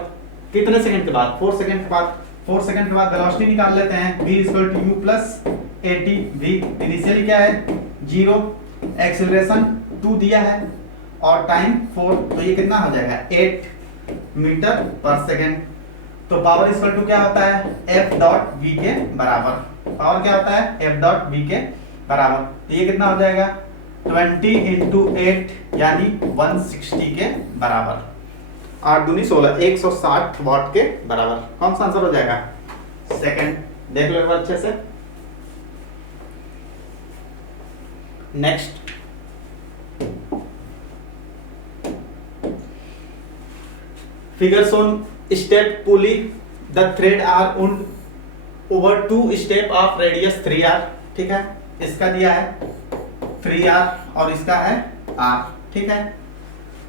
कितने सेकंड के बाद, 4 सेकंड के बाद। 4 सेकंड के बाद वेलोसिटी निकाल लेते हैं, v equal to u plus 80 v। Initially क्या है 0, एक्सीलरेशन 2 दिया है और टाइम 4, तो ये कितना हो जाएगा 8 मीटर पर सेकंड। तो पावर इक्वल टू क्या होता है F डॉट V के बराबर। पावर क्या होता है F डॉट V के बराबर। तो ये कितना हो जाएगा 20 इंटू 8 यानी 160 के बराबर। 8 दूनी 16, 160 वाट के बराबर। कौन सा आंसर हो जाएगा सेकंड। देख लो एक बार अच्छे से। Next, figures on step pulley, the thread are on over 2 step of radius 3r। ठीक है, इसका दिया है 3r और इसका है r। ठीक है,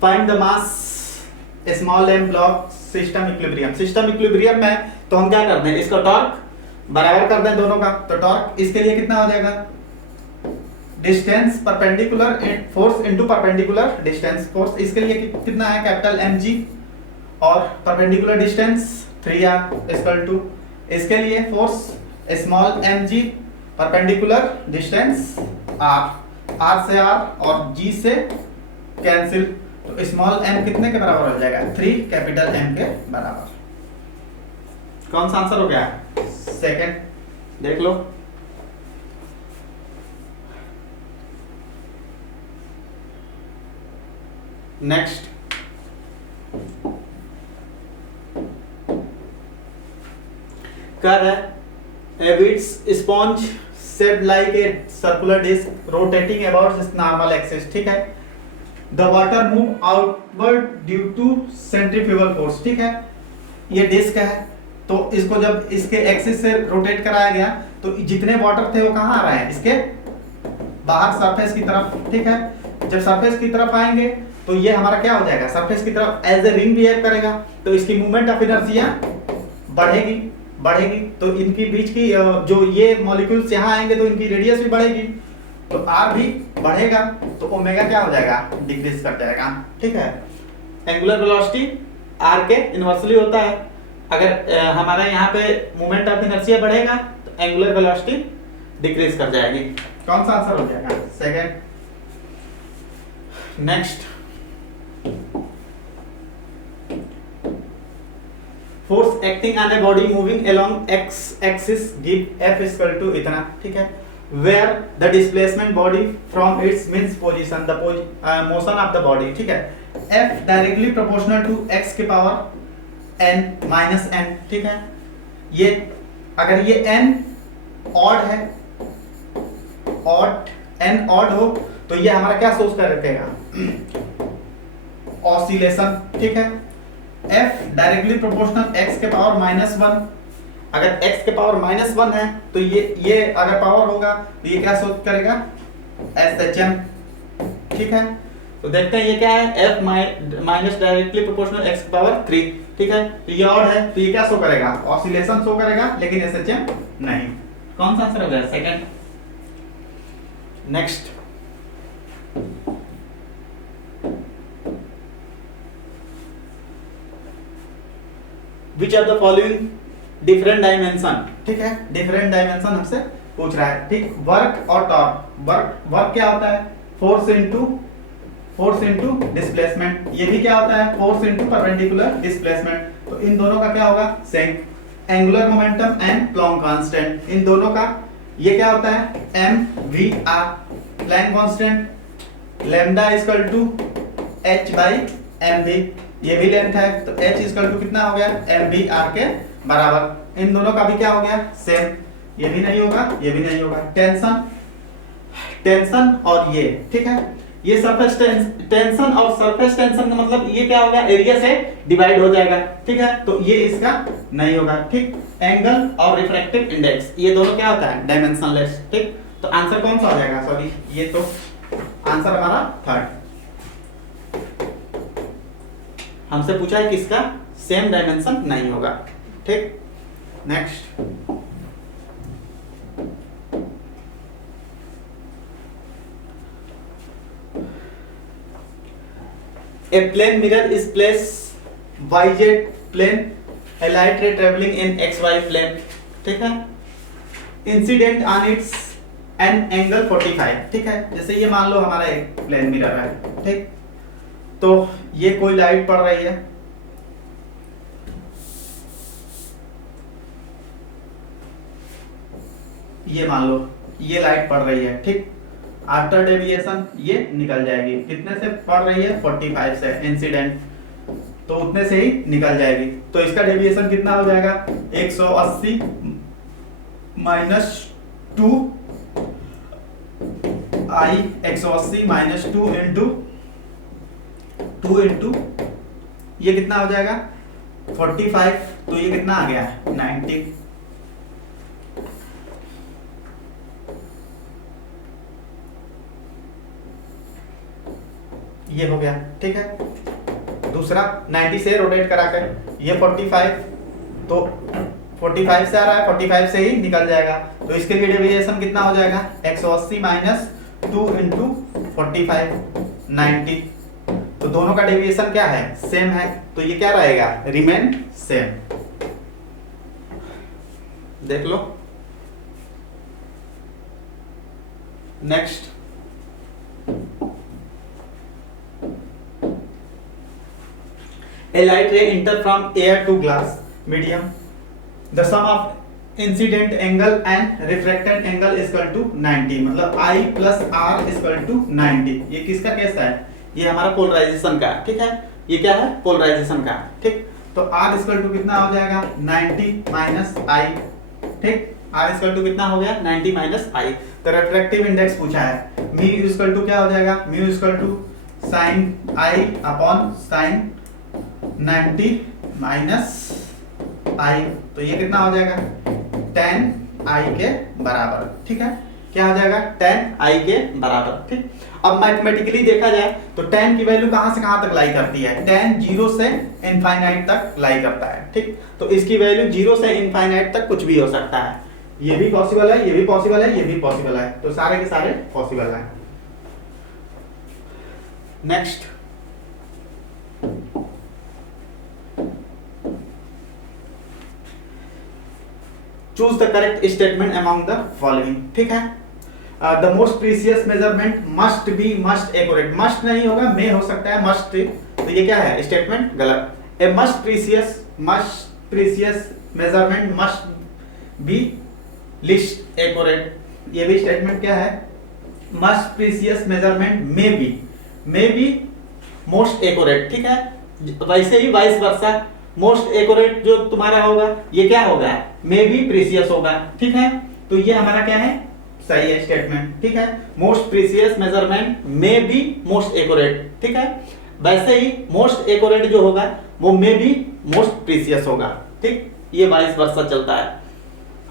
find the mass small m block system equilibrium। System equilibrium में तो हम क्या करते हैं, इसका टॉर्क बराबर कर दें दोनों का। तो टॉर्क इसके लिए कितना हो जाएगा, distance perpendicular force into perpendicular distance. Force इसके लिए कितना है कैपिटल mg और perpendicular distance 3r equal to, इसके लिए force small mg perpendicular distance r, r से r और g से कैंसिल। तो स्मॉल m कितने के बराबर हो जाएगा 3 कैपिटल M के बराबर। कौन सा आंसर हो गया सेकंड, देख लो। नेक्स्ट, कर है a bits sponge shaped like a circular disc rotating about its normal axis। ठीक है, the water move outward due to centrifugal force। ठीक है, ये डिस्क है तो इसको जब इसके एक्सिस से रोटेट कराया गया तो जितने वाटर थे वो कहाँ आ रहे हैं, इसके बाहर सरफेस की तरफ। ठीक है, जब सरफेस की तरफ आएंगे तो ये हमारा क्या हो जाएगा, सरफेस की तरफ एज ए रिंग बिहेव करेगा। तो इसकी मूवमेंट ऑफ इनर्शिया बढ़ेगी बढ़ेगी तो इनकी बीच की जो ये मॉलिक्यूल्स यहाँ आएंगे तो इनकी रेडियस भी बढ़ेगी, तो r भी बढ़ेगा तो ओमेगा क्या हो जाएगा, डिक्रीज कर जाएगा। ठीक है, एंगुलर वेलोसिटी r के इनवर्सली होता है। अगर हमारा यहाँ पे मोमेंट ऑफ इनर्शिया बढ़ेगा तो एंगुलर वेलोसिटी डिक्रीज कर जाएगी। कौन सा आंसर हो जाएगा second. Next, force acting on a body moving along x axis give F equal to इतना। ठीक है, where the displacement body from its means position the motion of the body. ठीक है, F directly proportional to x के power n minus n। ठीक है, ये अगर ये n ऑड है, ऑड n ऑड हो तो ये हमारा क्या सोच कर रखेगा, ऑसिलेशन। ठीक है, F डायरेक्टली प्रोपोर्शनल x के पावर -1। अगर x के पावर -1 है तो ये अगर पावर होगा तो ये क्या सोच करेगा, SHM। ठीक है, तो देखते हैं ये क्या है, F minus directly proportional x के पावर 3। ठीक है, तो ये ऑड है तो ये क्या शो करेगा, ऑसिलेशन शो करेगा लेकिन SHM नहीं। कौन सा आंसर हो गया second. Next, Which of the following different dimension। ठीक है, डिफरेंट डायमेंशन हमसे पूछ रहा है। ठीक, वर्क और टॉर्क। वर्क क्या होता है, फोर्स इनटू डिस्प्लेसमेंट। ये भी क्या होता है, फोर्स इनटू परपेंडिकुलर डिस्प्लेसमेंट। तो इन दोनों का क्या होगा same. Angular momentum and Planck constant, इन दोनों का ये क्या होता है mvr। Planck constant lambda equal to h/mv, ये भी लेंथ है तो h इक्वल टू कितना हो गया mvr के बराबर। इन दोनों का भी क्या हो गया सेम, ये भी नहीं होगा ये भी नहीं होगा। टेंशन और ये, ठीक है, ये सरफेस टेंशन और सरफेस टेंशन का मतलब ये क्या होगा, एरिया से डिवाइड हो जाएगा। ठीक है, तो ये इसका नहीं होगा। ठीक, एंगल और रिफ्रैक्टिव इंडेक्स ये दोनों क्या होता है डायमेंशनलेस। ठीक, तो आंसर कौन सा हो जाएगा, सॉरी ये तो आंसर हमारा थर्ड। हमसे पूछा है किसका सेम डायमेंशन नहीं होगा। ठीक, next, a plane mirror is placed yz plane, a light ray traveling in xy plane, ठीक है, incident on it's an angle 45, ठीक है। जैसे ये मान लो हमारा एक प्लेन मिरर है, ठीक, तो ये कोई लाइट पड़ रही है, ये मान लो ये लाइट पड़ रही है, ठीक, आफ्टर डेविएशन ये निकल जाएगी, कितने से पड़ रही है 45 से इंसिडेंट, तो उतने से ही निकल जाएगी। तो इसका डेविएशन कितना हो जाएगा 180 माइनस 2 आई 180 माइनस 2 इंटू ये कितना हो जाएगा 45, तो ये कितना आ गया 90, ये हो गया, ठीक है। दूसरा 90 से रोटेट कराकर ये 45, तो 45 से आ रहा है, 45 से ही निकल जाएगा, तो इसके लिए डेविएशन कितना हो जाएगा 180 माइनस 2 इंटू 45 90, तो दोनों का डेविएशन क्या है सेम है, तो ये क्या रहेगा रिमेन सेम। देख लो next, a light ray enter from air to glass medium, the sum of incident angle and refracted angle is equal to 90, मतलब I plus R is equal to 90। ये किसका केस है, ये हमारा पोलराइजेशन का, ठीक है, ये क्या है पोलराइजेशन का, ठीक, तो R is equal to कितना हो जाएगा 90 माइनस I, ठीक, R is equal to कितना हो गया 90 माइनस I, तो रिफ्रैक्टिव इंडेक्स पूछा है, म्यू is equal to क्या हो जाएगा, mu is equal to sin I upon sin 90 minus I, तो ये कितना हो जाएगा tan i के बराबर, ठीक है, क्या हो जाएगा tan i के बराबर, ठीक। अब मैथमेटिकली देखा जाए तो tan की वैल्यू कहां से कहां तक लाई करती है, tan 0 से इनफाइनाइट तक लाई करता है, ठीक, तो इसकी वैल्यू 0 से इनफाइनाइट तक कुछ भी हो सकता है, ये भी पॉसिबल है, ये भी पॉसिबल है, ये भी पॉसिबल है, तो सारे के सारे पॉसिबल है। Next, choose the correct statement among the following, ठीक है। The most precious measurement must B must accurate, must नहीं होगा मे हो सकता है मस्ट, तो ये क्या है स्टेटमेंट गलत। A must precise measurement must be least accurate, ये भी स्टेटमेंट क्या है must precise measurement may be most accurate, ठीक है, वैसे ही वाइस वर्सा मोस्ट एक्यूरेट जो तुम्हारा होगा ये क्या होगा मे बी प्रीसियस होगा, ठीक है, तो ये हमारा क्या है सही है स्टेटमेंट, ठीक है, most precious measurement may be most accurate, ठीक है, वैसे ही मोस्ट एक्यूरेट जो होगा वो मे बी मोस्ट प्रीसियस होगा, ठीक, ये वाइस वर्सा चलता है।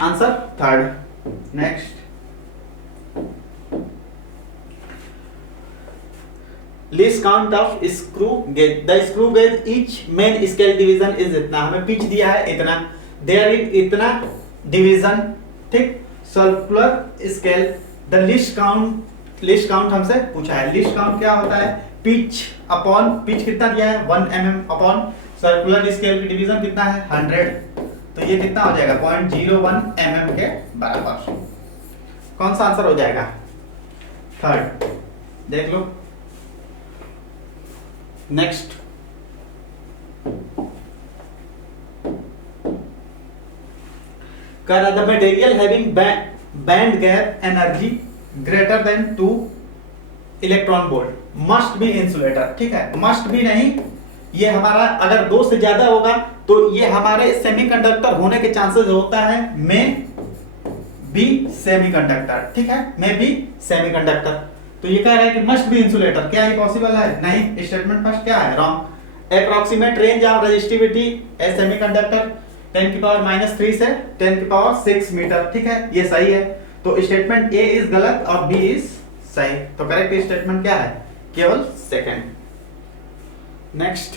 Answer third. Next, least count of screw gauge, the screw gauge each main scale division is इतना, हमें पिच दिया है इतना, देयर इज इतना डिवीजन, ठीक, circular scale, the list count हमसे पूछा है, लिस्ट काउंट क्या होता है पिच अपॉन, पिच कितना दिया है 1 mm अपॉन सर्कुलर स्केल की डिवीजन कितना है 100, तो ये कितना हो जाएगा 0.01 mm के बराबर, कौन सा आंसर हो जाएगा थर्ड, देख लो। नेक्स्ट, कर the material having band gap energy greater than 2 electron volt must be insulator, ठीक है, मस्ट बी नहीं, ये हमारा अगर 2 से ज्यादा होगा तो ये हमारे सेमीकंडक्टर होने के चांसेस होता है मे बी सेमीकंडक्टर, ठीक है, मे बी सेमीकंडक्टर, तो ये कह रहा है कि मस्ट बी इंसुलेटर, क्या ये पॉसिबल है नहीं, स्टेटमेंट फर्स्ट क्या है wrong. Approximate range of resistivity A semiconductor 10 की पावर -3 से 10 की पावर 6 मीटर, ठीक है, ये सही है, तो स्टेटमेंट ए इज गलत और बी इज सही, तो करेक्ट स्टेटमेंट क्या है केवल second. Next,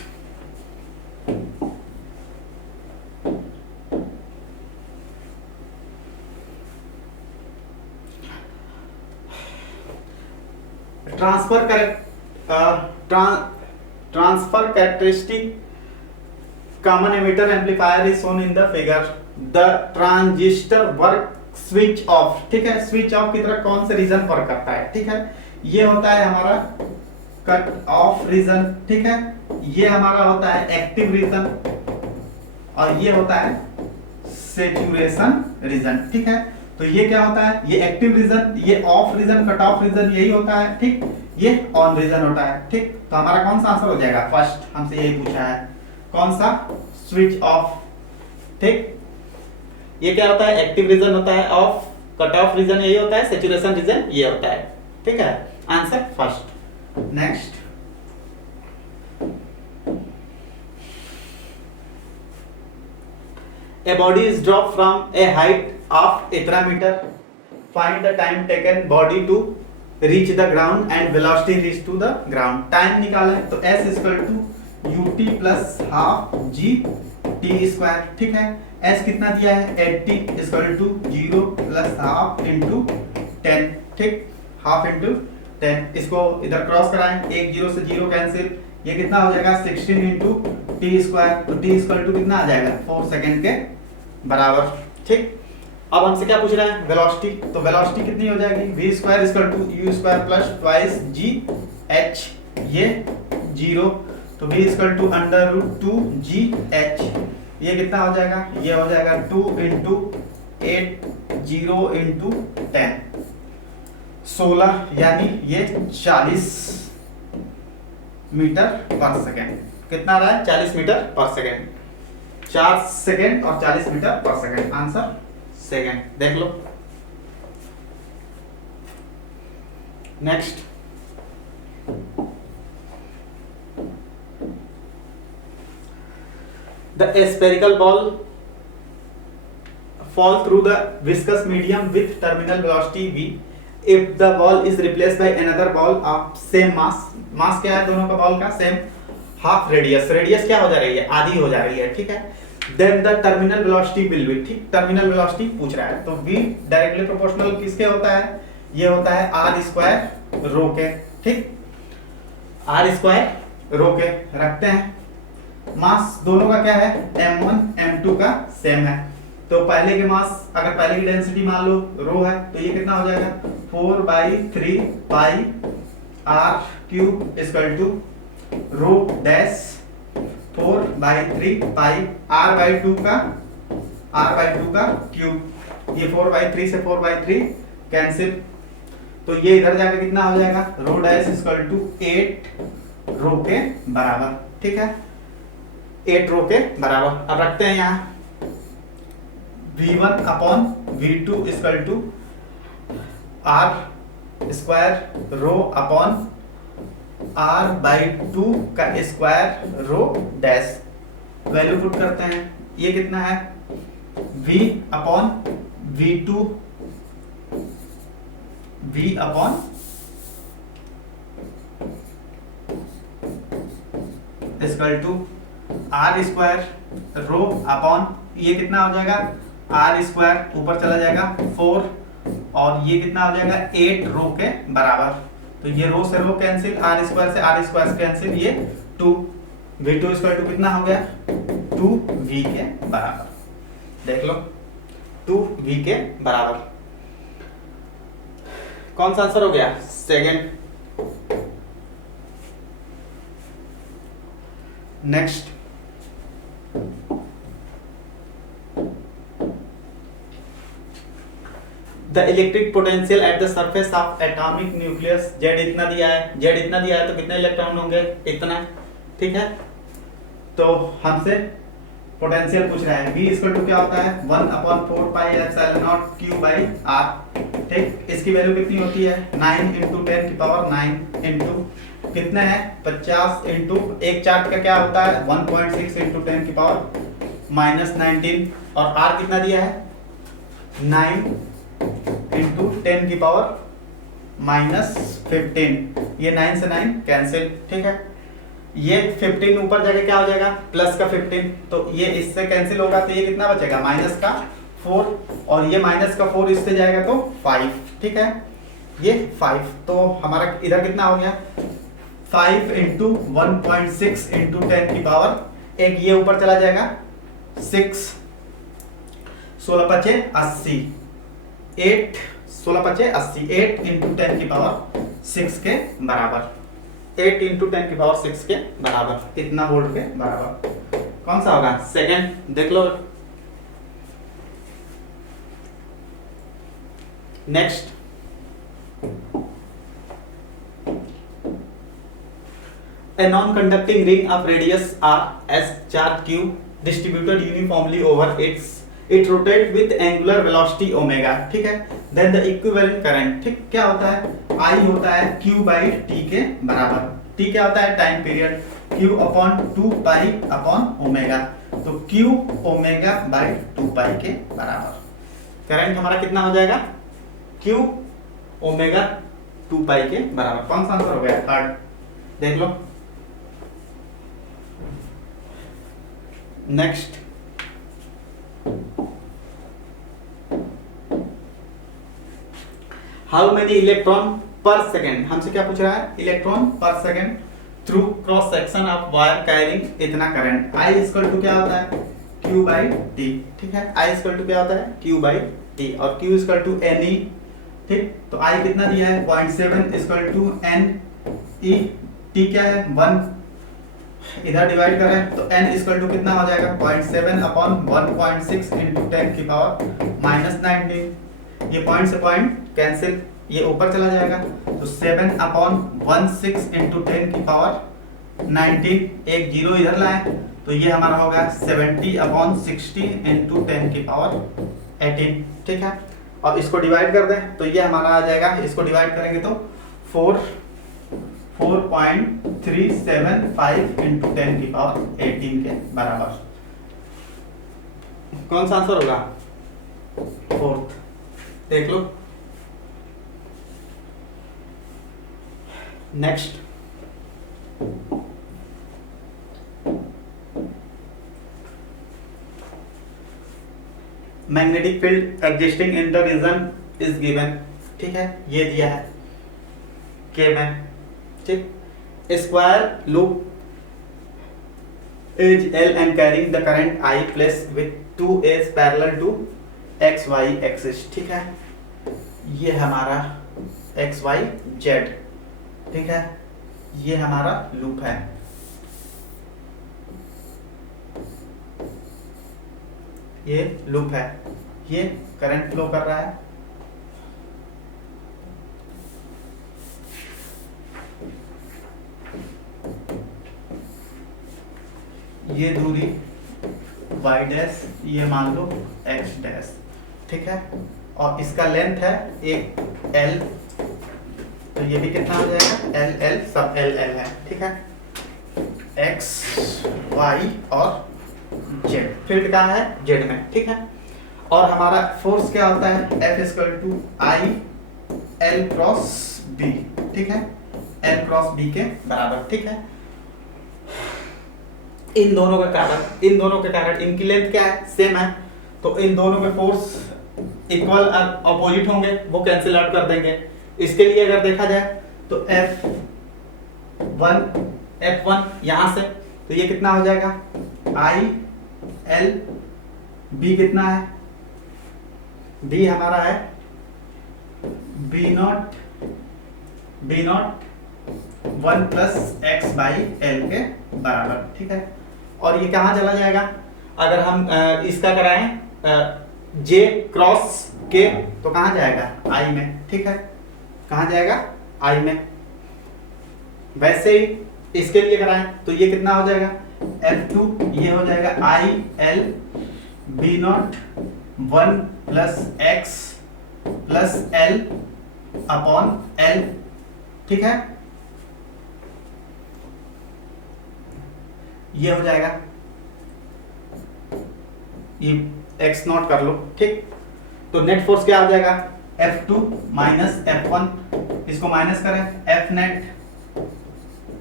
transfer characteristic common emitter amplifier is shown in the figure. The transistor work switch off, ठीक है, स्विच ऑफ की तरह कौन से रीजन वर्क करता है, ठीक है, ये होता है हमारा कट ऑफ रीजन, ठीक है, ये हमारा होता है एक्टिव रीजन और ये होता है सैचुरेशन रीजन, ठीक है। तो ये क्या होता है, ये एक्टिव रीजन, ये off region, cut off region यही होता है, ठीक, ये ऑन रीजन होता है, ठीक। तो हमारा कौन सा आंसर हो जाएगा, फर्स्ट, हमसे यही पूछा है, कौन सा, स्विच ऑफ, ठीक। ये क्या होता है, एक्टिव रीजन होता है, ऑफ, कट ऑफ रीजन यही होता है, सैचुरेशन रीजन ये होता है, ठीक है, answer first. Next, a body is dropped from a height of इतना metre, find the time taken body to reach the ground and velocity reach to the ground, time निकाला है तो s equal to ut plus half g t square, ठीक है। s कितना दिया है 80 equal to 0 plus half into 10, ठीक, half into 10, इसको इधर क्रॉस कराएं, एक 0 से 0 कैंसिल, ये कितना हो जाएगा 16 इंटू टी स्क्वायर, तो टी इक्वल टू कितना आ जाएगा 4 सेकंड के बराबर, ठीक। अब हमसे क्या पूछ रहा है, वेलोसिटी, तो वेलोसिटी कितनी हो जाएगी v square equal to u square plus twice g h, ये 0, तो v equal to under root 2 g h, ये कितना हो जाएगा, ये हो जाएगा 2 इंटू 8 0 इंटू 10 16, यानी ये 40 मीटर पर सेकेंड, कितना रहा है 40 मीटर पर सेकेंड, 4 सेकेंड और 40 मीटर पर सेकेंड, आंसर सेकेंड, देख लो। Next, the spherical ball fall through the viscous medium with terminal velocity v. If the ball is replaced by another ball of same mass, mass क्या है दोनों का ball का same, half radius, radius क्या हो जा रही है, आधी हो जा रही है, ठीक है। Then the terminal velocity will be, ठीक, टर्मिनल वेलोसिटी पूछ रहा है, तो v डायरेक्टली प्रोपोर्शनल किसके होता है, ये होता है r स्क्वायर रो के, ठीक, r स्क्वायर रो के रखते हैं। मास दोनों का क्या है, m1 m2 का सेम है, तो पहले के मास, अगर पहले की डेंसिटी मान लो रो है, तो ये कितना हो जाएगा 4/3 pi r cube equal to rho dash 4/3 pi r/2 का क्यूब, ये 4/3 से 4/3 कैंसिल, तो ये इधर जाकर कितना हो जाएगा, रो डैश इक्वल टू 8 रो के बराबर, ठीक है, 8 रो के बराबर। अब रखते हैं यहाँ v1 upon v2 equal to r square rho upon r/2 का square rho dash, value put करते हैं, ये कितना है v upon v2, v upon equal to R square rho upon, ये कितना हो जाएगा आर स्क्वायर ऊपर चला जाएगा 4, और ये कितना हो जाएगा 8 रो के बराबर, तो ये रो से रो कैंसिल, आर स्क्वायर से कैंसिल, ये 2, v2 स्क्वायर टू कितना हो गया 2v के बराबर, देख लो 2v के बराबर, कौन सा आंसर हो गया, second. Next, the electric potential at the surface of atomic nucleus, Z इतना दिया है, जेड इतना दिया है तो कितने इलेक्ट्रॉन होंगे, इतना, ठीक है। तो हमसे पोटेंशियल पूछ रहा है, v इक्वल टू क्या होता है 1/4 pi epsilon not q by r, ठीक, इसकी वैल्यू कितनी होती है 9 इंटू 10 की पावर 9 इंटू कितने हैं 50 इंटू एक चार्ज का क्या होता है 1.6 इंटू 10 की पावर -19, और r कितना दिया है 9 इंटू 10 की पावर -15, ये 9 से 9 कैंसिल, ठीक है, ये 15 ऊपर जाके क्या हो जाएगा प्लस का 15, तो ये इससे कैंसिल होगा, तो ये कितना बचेगा -4, और ये -4 इससे जाएगा तो 5, ठीक है। ये 5, तो हमारा इधर कितना हो गया 5 इंटू 1.6 इंटू 10 की पावर, एक ये ऊपर चला जाएगा 6, 16 पचे 80, 8 16 पचे 80, 8 इंटू 10 की पावर 6 के बराबर, 8 इंटू 10 की पावर 6 के बराबर, इतना वोल्ट के बराबर। कौन सा होगा? सेकेंड। देख लो next, a non-conducting ring of radius r as charge q distributed uniformly over it rotates with angular velocity omega, ठीक है। then the equivalent current, ठीक, क्या होता है? I होता है q by t के बराबर, t क्या होता है? Time period, q upon 2 pi upon omega, तो q ओमेगा बाई 2 पाई के बराबर। करंट हमारा कितना हो जाएगा? q ओमेगा 2 पाई के बराबर। कौन सा आंसर हो गया? थर्ड। देख लो नेक्स्ट, हाउ मेनी इलेक्ट्रॉन पर सेकेंड, हमसे क्या पूछ रहा है? इलेक्ट्रॉन पर second through cross section of wire carrying इतना करंट। I इक्वल टू क्या होता है? Q बाई टी, ठीक है। I इक्वल टू क्या होता है? Q बाई टी, और Q इक्वल टू NE, ठीक। तो I कितना दिया है? 0.7 इक्वल टू NE, T क्या है? 1, इधर डिवाइड करें तो n इक्वल टू कितना हो जाएगा? 0.7 अपॉन 1.6 इंटू 10 की पावर माइनस 19, ये पॉइंट से पॉइंट कैंसिल, ये ऊपर चला जाएगा, तो 7 अपॉन 16 इंटू 10 की पावर 19, एक जीरो इधर लाए तो ये हमारा होगा 70 अपॉन 60 इंटू 10 की पावर 18, ठीक है। और इसको डिवाइड कर दें तो ये हमारा आ जाएगा, इसको डिवाइड करेंगे तो 4.375 इंटू 10 की पावर 18 के बराबर। कौन सा आंसर होगा? फोर्थ। देख लो next, magnetic field existing in the region is given, ठीक है, ये दिया है के में, ठीक। Square loop is L and carrying the current I placed with 2 A's parallel to XY axis, ठीक है। ये हमारा XY Z, ठीक है, ये हमारा लूप है। ये लूप है, ये करंट फ्लो कर रहा है, ये दूरी y डैश, ये मान लो x डैश, ठीक है, और इसका लेंथ है एक L, तो ये भी कितना हो जाएगा? L L सब L L है, ठीक है। x y और z, फील्ड कहाँ है? z में, ठीक है। और हमारा फोर्स क्या होता है? F equal to I L cross B, ठीक है, L क्रॉस B के बराबर, ठीक है। इन दोनों के कारण इनकी लेंथ क्या है? सेम है, तो इन दोनों के फोर्स इक्वल और अपोजिट होंगे, वो कैंसिल आउट कर देंगे। इसके लिए अगर देखा जाए तो F1 यहां से, तो ये कितना हो जाएगा? I L, B कितना है? B हमारा है B not 1 plus x by L के बराबर, ठीक है। और ये कहाँ चला जाएगा? अगर हम इसका कराएं J क्रॉस K, तो कहाँ जाएगा? I में, ठीक है, कहाँ जाएगा? I में। वैसे ही इसके लिए कराएं तो ये कितना हो जाएगा? F2, ये हो जाएगा I L B not 1 plus x plus L upon L, ठीक है, ये हो जाएगा, ये x नॉट कर लो, ठीक। तो नेट फोर्स क्या हो जाएगा? F2 माइनस F1, इसको माइनस करें F नेट,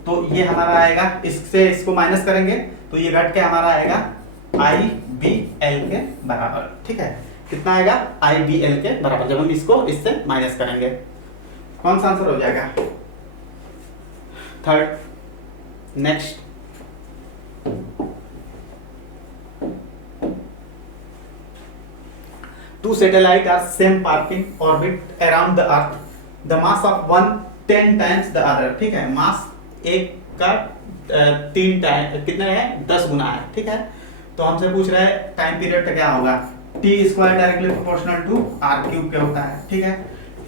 तो ये हमारा आएगा, इससे इसको माइनस करेंगे तो ये घट के हमारा आएगा IBL के बराबर, ठीक है। कितना आएगा? IBL के बराबर, जब हम इसको इससे माइनस करेंगे। कौन सा आंसर हो जाएगा? Third. Next, two satellites are same parking orbit around the earth, the mass of one 10 times the other। ठीक है, मास एक का 3 टाइम कितना है? 10 गुना है। ठीक है, तो हमसे पूछ रहा है टाइम पीरियड का क्या होगा? T square directly proportional to R cube के होता है। ठीक है,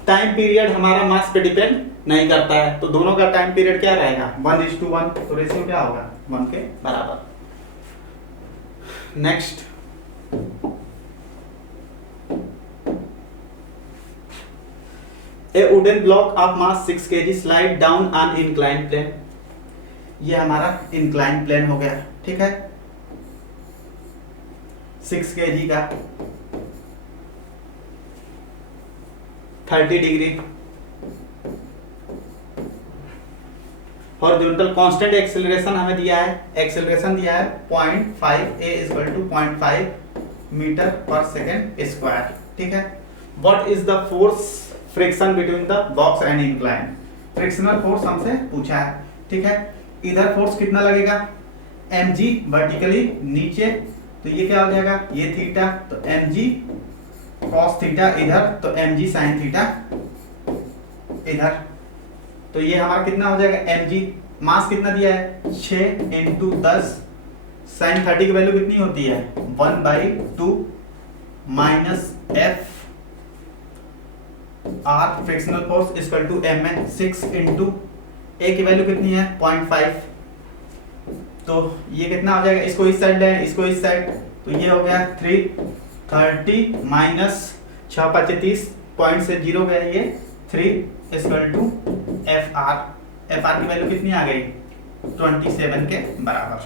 टाइम पीरियड हमारा मास पे डिपेंड नहीं करता है, तो दोनों का टाइम पीरियड क्या रहेगा? 1:1, तो रेशियो क्या होगा? 1 के बराबर। Next, a wooden block of mass 6 kg slide down on incline plane. ये हमारा इंक्लाइन प्लेन हो गया। ठीक है, 6 kg का 30 डिग्री हॉरिजॉन्टल कांस्टेंट एक्सेलरेशन हमें दिया है, एक्सेलरेशन दिया है 0.5 a = 0.5 मीटर पर सेकेंड स्क्वायर। ठीक है, what is the force friction between the box and incline? Frictional force हमसे पूछा है। ठीक है, इधर फोर्स कितना लगेगा? mg वर्टिकली नीचे, तो ये क्या हो जाएगा? ये थीटा, तो mg cos थीटा इधर, तो mg sin थीटा इधर, तो ये हमारा कितना हो जाएगा? mg मास कितना दिया है? 6 × 10, sin 30 की वैल्यू कितनी होती है? 1/2 minus f R frictional force equal to mn 6 × a की वैल्यू कितनी है? 0.5, तो ये कितना हो जाएगा? इसको इस साइड ले, इसको इस साइड, तो ये हो गया 330 माइनस 6 × 5 = 30, पॉइंट से 0 गया, ये 3 इक्वल टू FR। FR की वैल्यू कितनी आ गई? 27 के बराबर।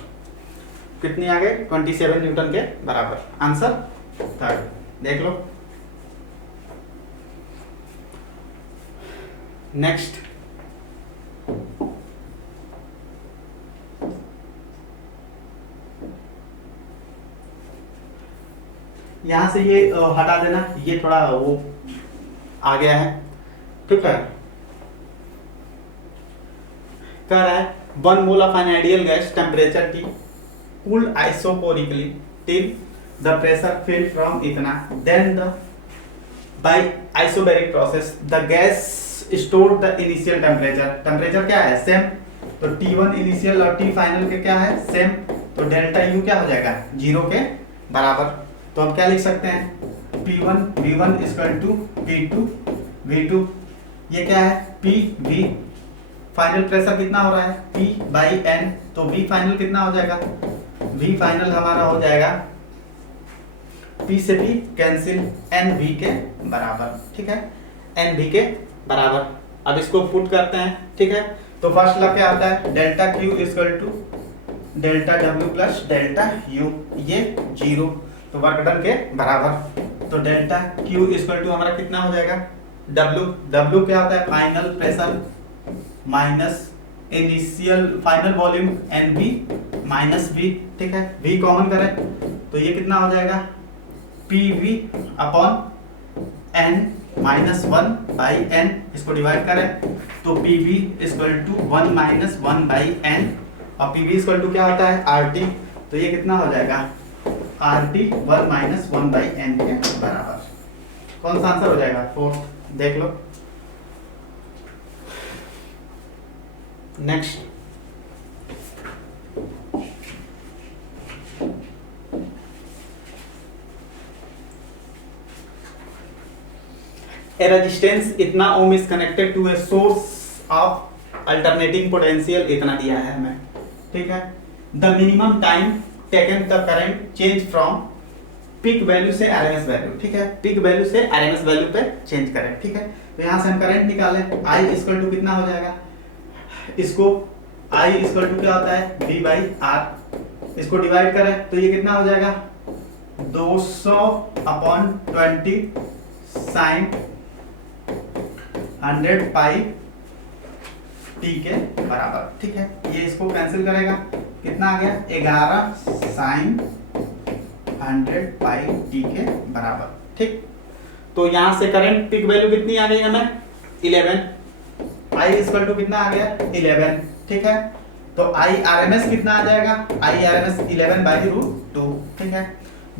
कितनी आ गई? 27 न्यूटन के बराबर। आंसर थर्ड, देख लो। नेक्स्ट, यहां से ये हटा देना, ये थोड़ा वो आ गया है। ठीक है, कह रहा है 1 mole of an ideal gas temperature T cooled isoporically till the pressure fell from इतना, then the by isobaric process the gas stored the initial temperature। Temperature क्या है? सेम, तो T1 इनिशियल और T फाइनल के क्या है? Same, तो delta U क्या हो जाएगा? 0 के बराबर। तो हम क्या लिख सकते हैं? P1 V1 = P2 V2, ये क्या है? PV फाइनल प्रेशर कितना हो रहा है? P/N, तो V फाइनल कितना हो जाएगा? V फाइनल हमारा हो जाएगा P से P कैंसिल, NV के बराबर। ठीक है, NV के बराबर। अब इसको पुट करते हैं। ठीक है, तो फर्स्ट लग क्या आता है? Delta Q = delta W plus delta U, ये 0, तो वर्क डन के बराबर। तो डेल्टा Q = हमारा कितना हो जाएगा? W क्या होता है? Final pressure minus initial final volume NV minus V। ठीक है, V कॉमन करें तो ये कितना हो जाएगा? PV/N -1/N, इसको डिवाइड करें तो PV = 1 - 1/N, और PV = क्या होता है? RT, तो ये कितना हो जाएगा? RT 1 - 1/N के बराबर। कौन सा आंसर हो जाएगा? फोर्थ, देख लो। नेक्स्ट, a resistance इतना ओम is connected to a source of alternating potential, इतना दिया है हमें। ठीक है, the minimum time taken the current change from peak value से RMS वैल्यू। ठीक है, पीक वैल्यू से RMS वैल्यू पे चेंज करें। ठीक है, तो यहाँ से हम करंट निकालें, I = कितना हो जाएगा? इसको I = क्या होता है? V/R, इसको डिवाइड करें तो ये कितना हो जाएगा? 200/20 sin 100πt के बराबर। ठीक है, ये इसको कैंसिल करेगा, कितना आ गया? 11 sin 100πt के बराबर। ठीक, तो यहां से करंट पीक वैल्यू कितनी आ गई हमें? 11, I इक्वल टू कितना आ गया 11, ठीक है। तो IRMS कितना आ जाएगा, IRMS 11/√2, ठीक है।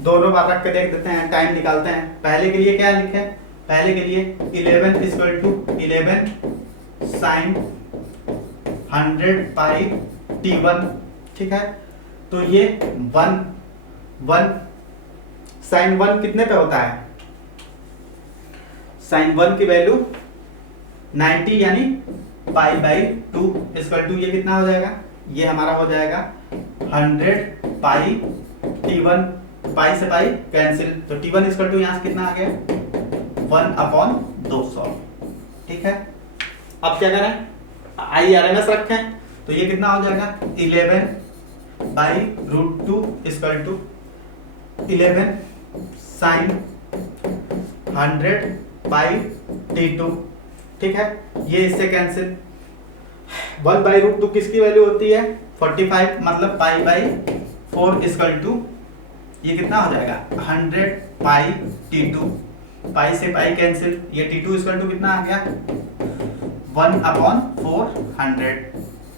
दोनों बार रख के देख देते हैं, टाइम निकालते हैं। पहले के लिए क्या लिखे, पहले के लिए 11 इक्वल टू 11 साइन 100πt1, ठीक है। तो ये 1 साइन 1 कितने पे होता है, साइन 1 की वैल्यू 90 यानी π/2 इक्वल टू ये कितना हो जाएगा, ये हमारा हो जाएगा 100πt1, पाई से पाई कैंसिल, तो t1 इक्वल टू यहाँ से कितना आ गया 1/200, ठीक है। अब क्या करें, IRMS रखें, तो ये कितना हो जाएगा 11/√2 इक्वल टू 11 साइन 100πt2, ठीक है। ये इससे कैंसिल, 1/√2 किसकी वैल्यू होती है 45, मतलब π/4 इक्वल टू ये कितना हो जाएगा 100πt2, पाई से पाई कैंसिल, ये t2 इक्वल टू कितना आ गया 1/400,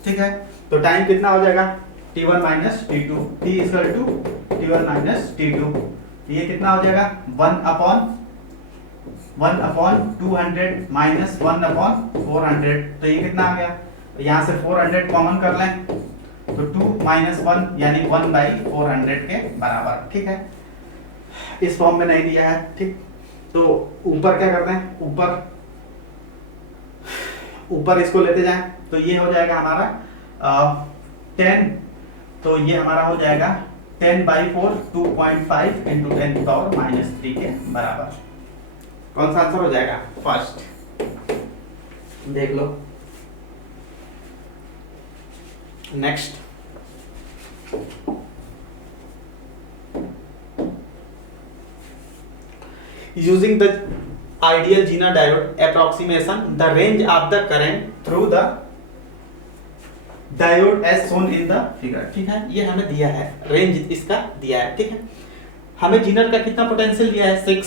ठीक है। तो टाइम कितना हो जाएगा t1 minus t2, t equal to t1 minus t2, ये कितना हो जाएगा 1/200 माइनस 1/400, तो ये कितना आ गया, यहाँ से 400 कॉमन कर लें, तो 2 माइनस 1 यानी 1/400 के बराबर, ठीक है। इस फॉर्म में नहीं दिया है, ठीक। तो ऊपर क्या करते हैं, ऊपर इसको लेते जाएं, तो ये हो जाएगा हमारा 10, तो ये हमारा हो जाएगा 10/4 2.5 × 10⁻³ के बराबर। कौन सा आंसर हो जाएगा, फर्स्ट, देख लो। Next, using the ideal Zener diode approximation, the range of the current through the diode as shown in the figure, ठीक है। ये हमें दिया है, रेंज इसका दिया है, ठीक है। हमें जीनर का कितना पोटेंशियल दिया है 6,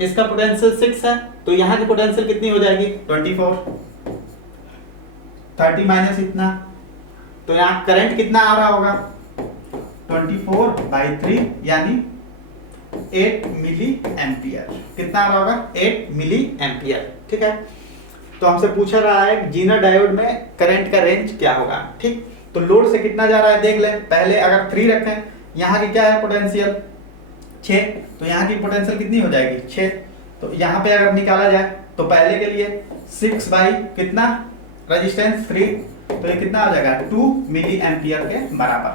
इसका पोटेंशियल 6 है, तो यहाँ की पोटेंशियल कितनी हो जाएगी 24, 30 माइनस इतना, तो यहाँ करंट कितना आ रहा होगा 24/3 यानी 8 मिली एम्पियर, कितना आ रहा होगा 8 मिली एम्पियर, ठीक है। तो हमसे पूछा रहा है जीनर डायोड में करंट का रेंज क्या होगा, ठीक। तो लोड से कितना जा रहा है देख लें, पहले अगर 3 रखें, यहाँ की क्या है पोटेंशियल 6, तो यहाँ की पोटेंशियल कितनी हो जाएगी 6, तो यहाँ पे अगर निकाला जाए तो पहले के लिए 6 बाई कितना रेजिस्टेंस 3, तो ये कितना आ जाएगा 2 मिली एम्पियर के बराबर।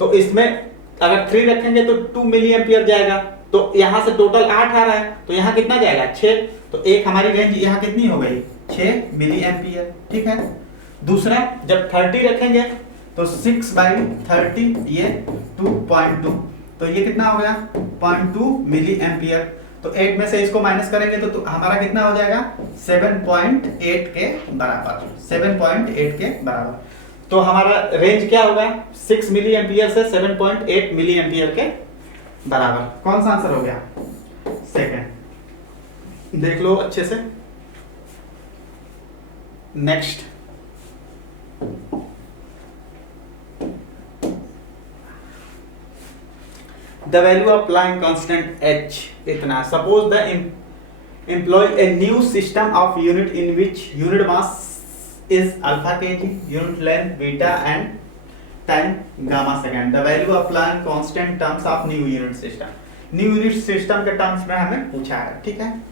तो इसमें अगर 3 रखेंगे तो 2 मिली एम्पियर जाएगा, तो यहाँ से टोटल 8 आ रहा है, तो यहाँ कितना जाएगा 6, तो एक हमारी रेंज यहाँ कितनी हो गई 6 मिली एम्पियर, ठीक है। दूसरा जब 30 रखेंगे तो 6/30 ये 2.2, तो ये कितना हो गया 0.2 मिली एम्पियर, तो 8 में से इसको माइनस करेंगे तो हमारा कितना हो जाएगा 7.8 के बराबर, 7.8 के बराबर। तो हमारा रेंज क्या होगा 6 मिली एम्पियर से 7.8 मिली एम्पियर के बराबर। कौन सा आंसर हो गया, सेकंड, देख लो अच्छे से। Next, the value of Planck constant h इतना। Suppose the employ a new system of unit in which unit mass is alpha kg, unit length beta and time gamma second. The value of Planck constant terms of new unit system. New unit system के terms में हमें पूछा है, ठीक है।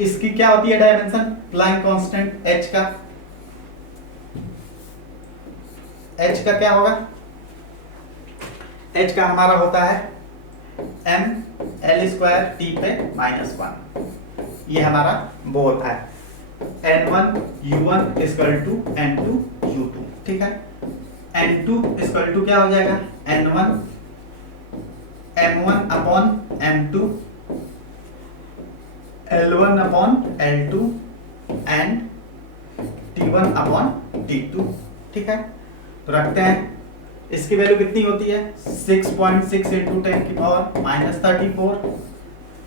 इसकी क्या होती है डायमेंशन Planck constant h का, h का क्या होगा, h का हमारा होता है m L² t पे -1, ये हमारा वो होता है n1 u1 equal to n2 u2, ठीक है। n2 इक्वल टू क्या हो जाएगा n1 m1 upon m2 l1 upon l2 and t1 upon t2, ठीक है। तो रखते हैं, इसकी वैल्यू कितनी होती है 6.6 × 10⁻34।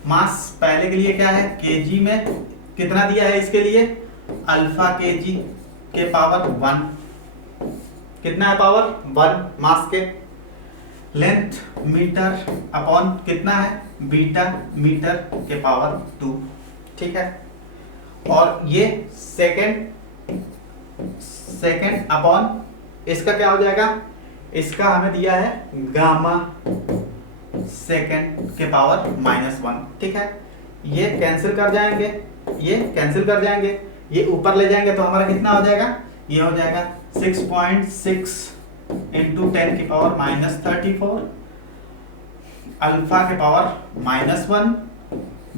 मास पहले के लिए क्या है kg में, कितना दिया है इसके लिए अल्फा के जी के पावर 1, कितना है पावर 1 मास के, लेंथ मीटर अपॉन कितना है बीटा मीटर के पावर 2, ठीक है। और ये सेकेंड अपॉन इसका क्या हो जाएगा, इसका हमें दिया है गामा सेकेंड के पावर -1, ठीक है। ये कैंसिल कर जाएंगे, ये कैंसिल कर जाएंगे, ये ऊपर ले जाएंगे तो हमारा कितना हो जाएगा, ये हो जाएगा 6.6 इंटू 10 की पावर -34 अल्फा के पावर -1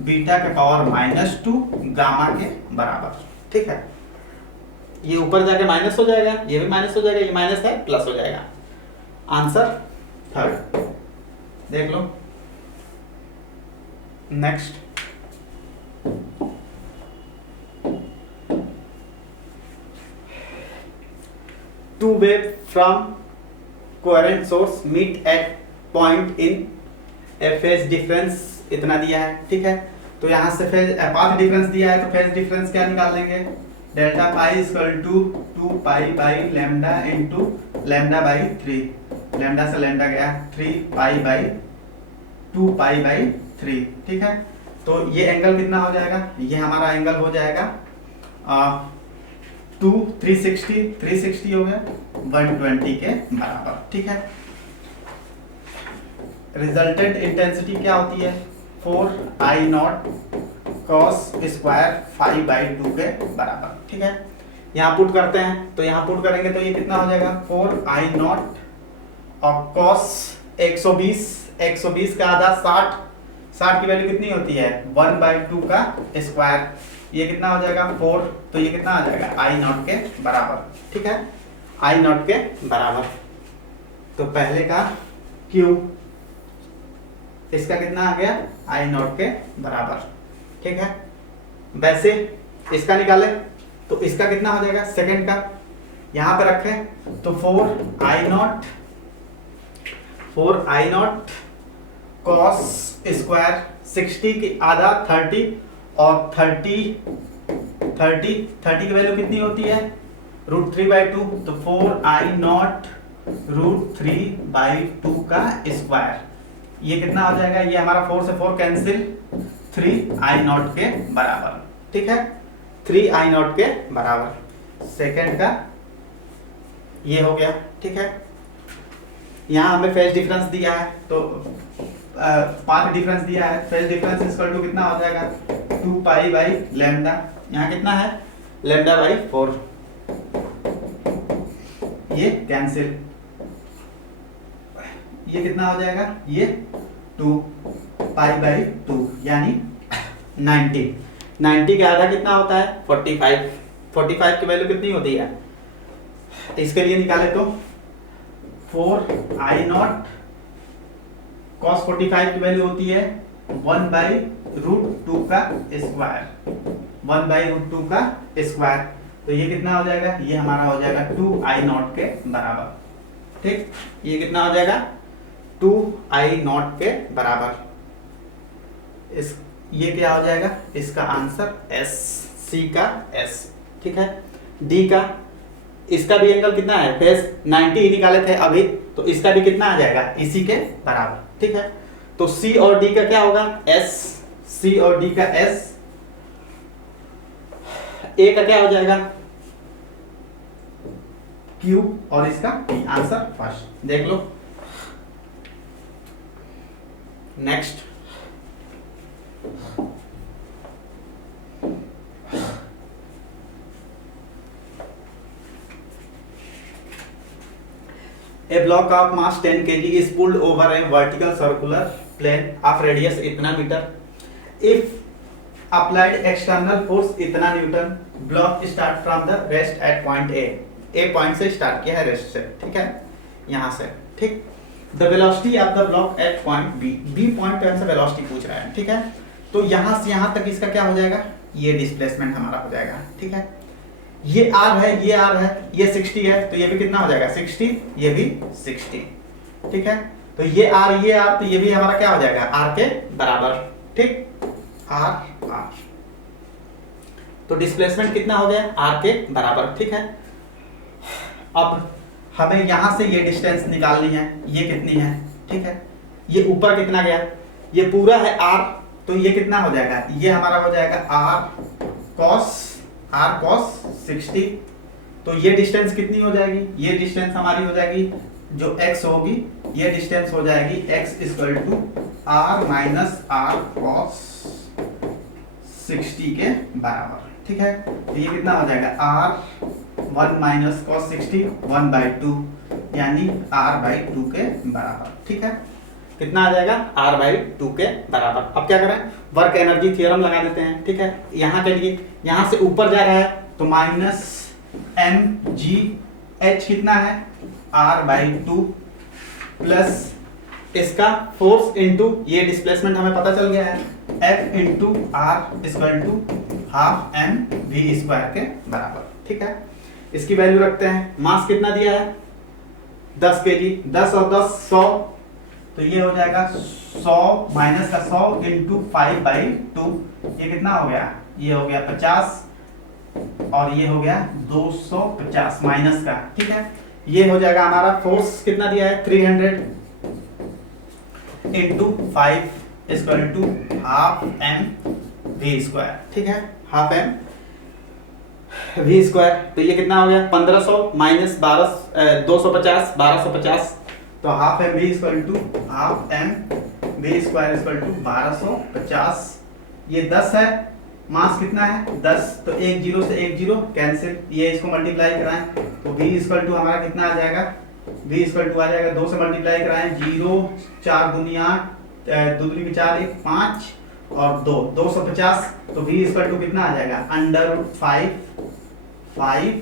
बीटा के पावर -2 गामा के बराबर, ठीक है। ये ऊपर जाके माइनस हो जाएगा, ये भी माइनस हो जाएगा, ये माइनस है प्लस हो जाएगा। आंसर थर्ड देख लो। Next, two wave from coherent source meet at point in phase difference इतना दिया है, ठीक है। तो यहां से फेज पाथ डिफरेंस दिया है, तो फेज डिफरेंस क्या निकाल लेंगे, delta pi equal to 2 pi by lambda into lambda by 3, lambda से लैम्डा गया 3 पाई बाई 2 पाई बाई 3, ठीक है। तो ये एंगल कितना हो जाएगा, ये हमारा एंगल हो जाएगा 360 हो गया 120 के बराबर, ठीक है। रिजल्टेंट इंटेंसिटी क्या होती है 4I0 cos स्क्वायर 5/2 के बराबर, ठीक है। यहाँ पुट करते हैं, तो यहाँ पुट करेंगे तो ये कितना हो जाएगा 4I0 और cos 120 का आधा 60 की वैल्यू कितनी होती है 1/2 का स्क्वायर, ये कितना हो जाएगा 4, तो ये कितना आ जाएगा I0 के बराबर, ठीक है, I0 के बराबर। तो पहले का Q इसका कितना आ गया I0 के बराबर, ठीक है। वैसे इसका निकाले तो इसका कितना हो जाएगा सेकंड का, यहां पर रखें तो 4I0 cos स्क्वायर 60 की आधा 30 और 30 की वैल्यू कितनी होती है √3/2, तो 4I0 √3/2 का स्क्वायर, ये कितना हो जाएगा, ये हमारा 4 से 4 कैंसिल 3I0 के बराबर, ठीक है, 3I0 के बराबर। सेकंड का ये हो गया, ठीक है। यहाँ हमें फेज डिफरेंस दिया है, तो पाथ डिफरेंस दिया है, फेज डिफरेंस इक्वल टू कितना हो जाएगा 2 पाई बाई लैम्डा, यहाँ कितना है लैम्डा बाई 4, ये कैंसिल, ये कितना हो जाएगा ये 2 पाई बाई 2 यानी 90 के आधा कितना होता है 45 की वैल्यू कितनी होती है, इसके लिए निकाले तो 4I0 cos 45 की वैल्यू होती है 1/√2 का स्क्वायर, 1/√2 का स्क्वायर, तो ये कितना हो जाएगा, ये हमारा हो जाएगा 2I0 के बराबर, ठीक, ये कितना हो जाएगा 2I0 के बराबर। इस ये क्या हो जाएगा, इसका आंसर S, C का S, ठीक है। D का, इसका भी एंगल कितना है फेस 90 ही निकाले थे अभी, तो इसका भी कितना आ जाएगा इसी के बराबर, ठीक है। तो C और D का क्या होगा S, C और D का S, A का क्या हो जाएगा Q और इसका P, आंसर फर्स्ट देख लो। Next, A block of mass 10 kg is pulled over a vertical circular plane of radius इतना metre. If applied external force इतना newton, block start from the rest at point A. A point से start किया है rest से, ठीक है, यहाँ से, ठीक। The velocity of the block at point B. B point पे हमसे वेलोसिटी पूछ रहा है, ठीक है। तो यहाँ से यहाँ तक इसका क्या हो जाएगा, ये डिस्प्लेसमेंट हमारा हो जाएगा, ठीक है। ये R है, ये R है, ये 60 है, तो ये भी कितना हो जाएगा 60, ये भी 60, ठीक है। तो ये R, तो ये भी हमारा क्या हो जाएगा R के बराबर, ठीक, R। तो डिस्प्लेसमेंट कितना हो गया, r के बराबर, ठीक है। अब हमें यहाँ से ये डिस्टेंस निकालनी है, ये कितनी है, ठीक है। ये ऊपर कितना गया, ये पूरा है r, तो ये कितना हो जाएगा, ये हमारा हो जाएगा r cos 60। तो ये डिस्टेंस कितनी हो जाएगी, ये डिस्टेंस हमारी हो जाएगी जो x होगी, ये डिस्टेंस हो जाएगी x equal to r minus r cos 60 के बराबर, ठीक है। तो ये कितना हो जाएगा r 1 माइनस cos 60 1/2 यानी r/2 के बराबर, ठीक है। कितना आ जाएगा, r/2 के बराबर। अब क्या करें, वर्क एनर्जी थ्योरम लगा देते हैं, ठीक है। यहाँ के लिए यहाँ से ऊपर जा रहा है तो माइनस mg h कितना है r/2 प्लस इसका फोर्स इनटू ये डिस्प्लेसमेंट हमें पता चल गया है f into r equal to half m v square के बराबर, ठीक है। इसकी वैल्यू रखते हैं, मास कितना दिया है 10 kg, 10 और 10 100, तो ये हो जाएगा 100 माइनस का 100 इंटू 5/2, ये कितना हो गया, ये हो गया 50 और ये हो गया 250 माइनस का, ठीक है। ये हो जाएगा हमारा फोर्स कितना दिया है 300 into 5 equal to half m v square, ठीक है, हाफ m v स्क्वायर। तो ये कितना हो गया 1500 माइनस 250 1250, तो half m v equal to half m v square equal to 1250। ये 10 है, मास कितना है 10, तो एक जीरो से एक जीरो कैंसिल, ये इसको मल्टीप्लाई कराएं तो v इक्वल टू हमारा कितना आ जाएगा, v इक्वल टू आ जाएगा 2 से मल्टीप्लाई कराएं, 0 4 दूनी 8 2 दूनी 4 1 5 और 2 250, तो v इक्वल टू कितना आ जाएगा अंडर 5 10,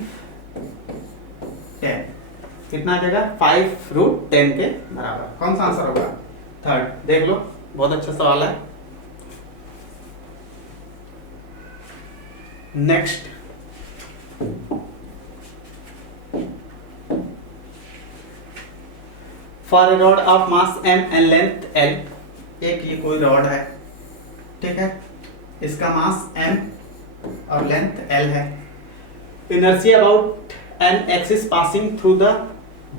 कितना आ जाएगा 5√10 के बराबर। कौन सा आंसर होगा, थर्ड। देख लो, बहुत अच्छा सवाल है। Next, for A rod of mass m and length l, एक ये कोई रॉड है, ठीक है, इसका मास m और लेंथ l है। Inertia about an axis passing through the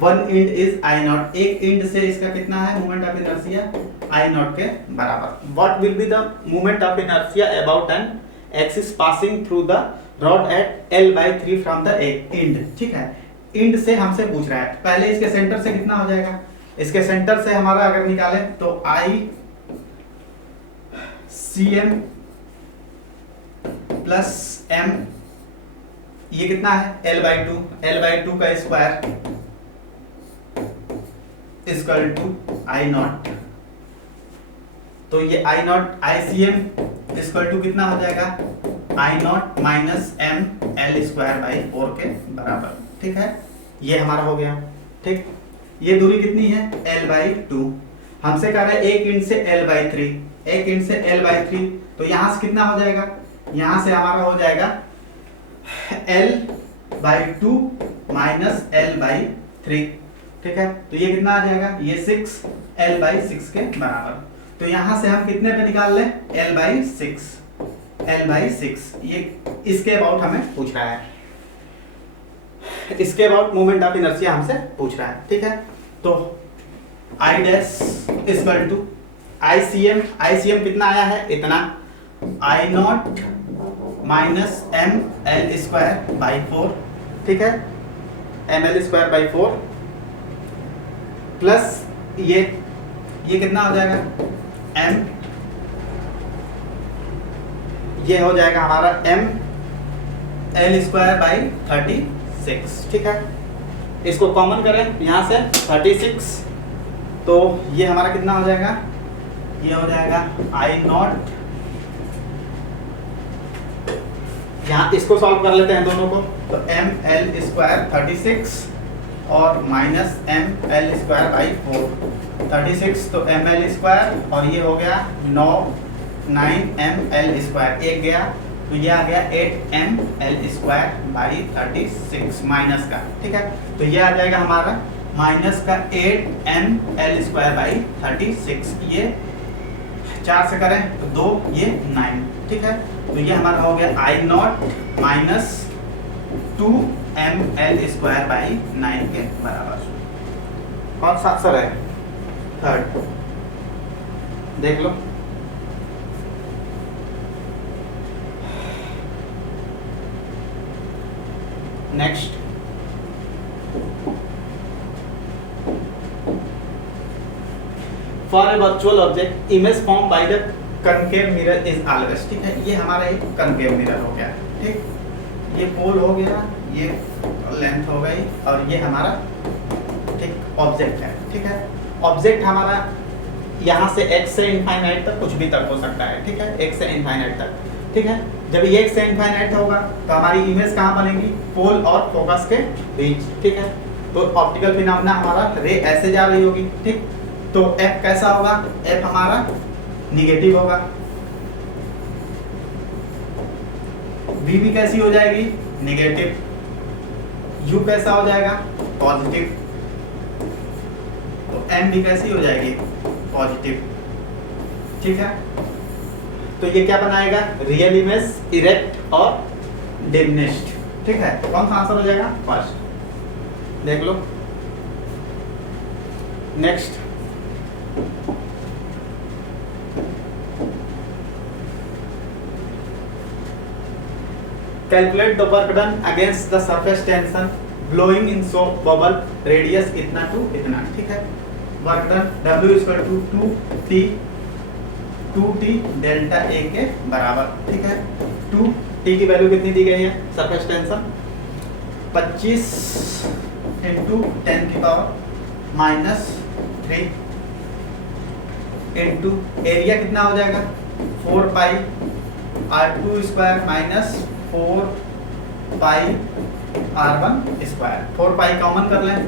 one and is I0, एक एंड से इसका कितना है मोमेंट ऑफ इनर्शिया I0 के बराबर। What will be the moment of inertia about an axis passing through the rod at l/3 from the end, ठीक है। And से हमसे पूछ रहा है, पहले इसके सेंटर से कितना हो जाएगा, इसके सेंटर से हमारा अगर निकाले तो ICM प्लस m, ये कितना है l/2 का स्क्वायर इक्वल टू I0, तो ये I0 ICM इक्वल टू कितना हो जाएगा I0 माइनस m l²/4 के बराबर, ठीक है। ये हमारा हो गया, ठीक। ये दूरी कितनी है l/2, हमसे कह रहा है एक इंच से l/3, एक इंच से l/3, तो यहां से कितना हो जाएगा, यहां से हमारा हो जाएगा l/2 माइनस l/3, ठीक है। तो ये कितना आ जाएगा, ये 6 l/6 के बराबर। तो यहां से हम कितने पे निकाल लें l/6, ये इसके अबाउट हमें पूछ रहा है, इसके अबाउट मोमेंट ऑफ इनर्शिया हमसे पूछ रहा है, ठीक है। तो I dash equal to ICM कितना आया है इतना, I0 माइनस ml²/4, ठीक है, ml²/4 प्लस ये कितना हो जाएगा m, ये हो जाएगा हमारा ml²/36, ठीक है। इसको कॉमन करें यहाँ से 36, तो ये हमारा कितना हो जाएगा, ये हो जाएगा I0, यहाँ इसको सॉल्व कर लेते हैं दोनों को, तो ml²36 और माइनस ml²/4, 36 तो ml² और ये हो गया 9 एक गया, तो ये आ गया 8ml²/36 माइनस का, ठीक है। तो ये आ जाएगा हमारा माइनस का 8ml²/36, ये 4 से करें तो 2, ये 9, ठीक है। तो ये हमारा हो गया I0 माइनस 2mL²/9 के बराबर। कौन सा आंसर है? थर्ड। देख लो। Next, for a virtual object image form by the concave mirror is always. ठीक है, ये हमारा एक कनकेव मिरर हो गया। ठीक, ये पोल हो गया, ये लेंथ हो गई, और ये हमारा ठीक ऑब्जेक्ट है। ठीक है, ऑब्जेक्ट हमारा यहाँ से x से इनफाइनाइट तक कुछ भी तक हो सकता है। ठीक है, x से इनफाइनाइट तक। ठीक है, जब ये x से इनफाइनाइट होगा तो हमारी इमेज कहाँ बनेगी? पोल और फोकस के बीच। ठीक है, तो ऑप्टिकल फिनोमेना हमारा रे ऐसे जा रही होगी। ठीक, तो f कैसा होगा? f हमारा निगेटिव होगा। v भी कैसी हो जाएगी? निगेटिव। u कैसा हो जाएगा? पॉजिटिव। तो m भी कैसी हो जाएगी? पॉजिटिव। ठीक है, तो ये क्या बनाएगा? रियल इमेज, इरेक्ट और डिमिनिश्ड। ठीक है, कौन सा आंसर हो जाएगा? फर्स्ट। देख लो। Next, calculate the work done against the surface tension blowing in soap bubble radius इतना टू इतना। ठीक है, work done W = 2T delta A के बराबर। ठीक है, 2T की वैल्यू कितनी दी गई है? सरफेस टेंशन 25 × 10⁻³ इंटू एरिया कितना हो जाएगा? 4πr² - 4πr1²। 4π कॉमन कर लें,